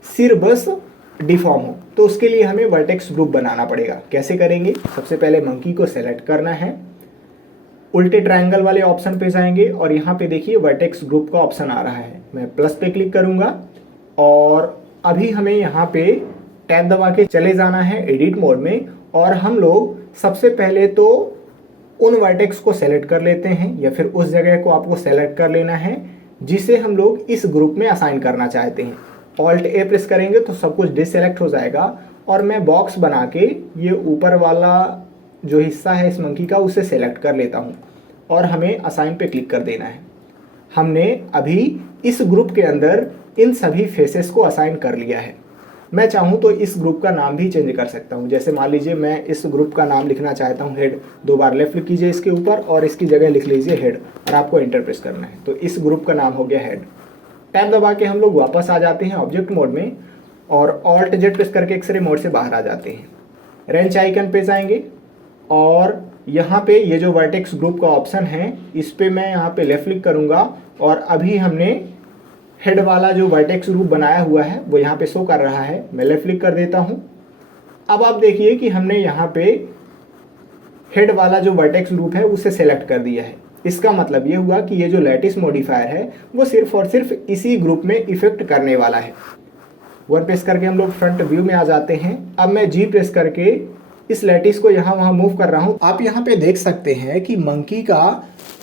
सिर बस डिफॉर्म हो, तो उसके लिए हमें वर्टेक्स ग्रुप बनाना पड़ेगा। कैसे करेंगे? सबसे पहले मंकी को सेलेक्ट करना है, उल्टे ट्रायंगल वाले ऑप्शन पे जाएंगे और यहाँ पे देखिए वर्टेक्स ग्रुप का ऑप्शन आ रहा है। मैं प्लस पे क्लिक करूँगा और अभी हमें यहाँ पे टैब दबा के चले जाना है एडिट मोड में और हम लोग सबसे पहले तो उन वर्टेक्स को सेलेक्ट कर लेते हैं या फिर उस जगह को आपको सेलेक्ट कर लेना है जिसे हम लोग इस ग्रुप में असाइन करना चाहते हैं। ऑल्ट ए प्रेस करेंगे तो सब कुछ डिससेलेक्ट हो जाएगा और मैं बॉक्स बना के ये ऊपर वाला जो हिस्सा है इस मंकी का उसे सेलेक्ट कर लेता हूँ और हमें असाइन पे क्लिक कर देना है। हमने अभी इस ग्रुप के अंदर इन सभी फेसेस को असाइन कर लिया है। मैं चाहूँ तो इस ग्रुप का नाम भी चेंज कर सकता हूँ। जैसे मान लीजिए मैं इस ग्रुप का नाम लिखना चाहता हूँ हेड, 2 बार लेफ्ट क्लिक कीजिए इसके ऊपर और इसकी जगह लिख लीजिए हेड और आपको एंटर प्रेस करना है। तो इस ग्रुप का नाम हो गया हेड। टैब दबा के हम लोग वापस आ जाते हैं ऑब्जेक्ट मोड में और ऑल्ट जेड प्रेस करके एक्सरे मोड से बाहर आ जाते हैं। रेंच आइकन पे जाएंगे और यहाँ पे ये जो वर्टेक्स ग्रुप का ऑप्शन है इस पे मैं यहाँ पे लेफ्ट क्लिक करूँगा और अभी हमने हेड वाला जो वर्टेक्स ग्रुप बनाया हुआ है वो यहाँ पे शो कर रहा है। मैं लेफ्ट क्लिक कर देता हूँ। अब आप देखिए कि हमने यहाँ पे हेड वाला जो वर्टेक्स ग्रुप है उसे सेलेक्ट कर दिया है। इसका मतलब ये हुआ कि ये जो लैटिस मॉडिफायर है वो सिर्फ और सिर्फ इसी ग्रुप में इफेक्ट करने वाला है। 1 प्रेस करके हम लोग फ्रंट व्यू में आ जाते हैं। अब मैं जी प्रेस करके इस लैटिस को यहाँ वहाँ मूव कर रहा हूँ। आप यहाँ पे देख सकते हैं कि मंकी का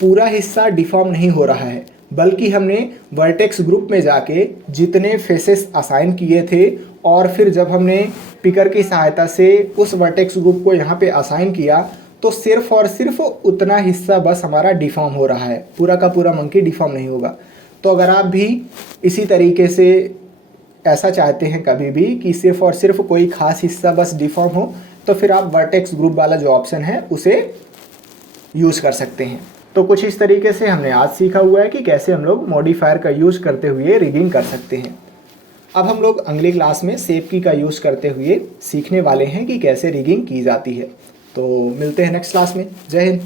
पूरा हिस्सा डिफॉर्म नहीं हो रहा है, बल्कि हमने वर्टेक्स ग्रुप में जाके जितने फेसेस असाइन किए थे और फिर जब हमने पिकर की सहायता से उस वर्टेक्स ग्रुप को यहाँ पे असाइन किया तो सिर्फ और सिर्फ उतना हिस्सा बस हमारा डिफॉर्म हो रहा है, पूरा का पूरा मंकी डिफॉर्म नहीं होगा। तो अगर आप भी इसी तरीके से ऐसा चाहते हैं कभी भी कि सिर्फ और सिर्फ कोई खास हिस्सा बस डिफॉर्म हो तो फिर आप वर्टेक्स ग्रुप वाला जो ऑप्शन है उसे यूज़ कर सकते हैं। तो कुछ इस तरीके से हमने आज सीखा हुआ है कि कैसे हम लोग मॉडिफायर का यूज़ करते हुए रिगिंग कर सकते हैं। अब हम लोग अगली क्लास में सेव की का यूज़ करते हुए सीखने वाले हैं कि कैसे रिगिंग की जाती है। तो मिलते हैं नेक्स्ट क्लास में। जय हिंद।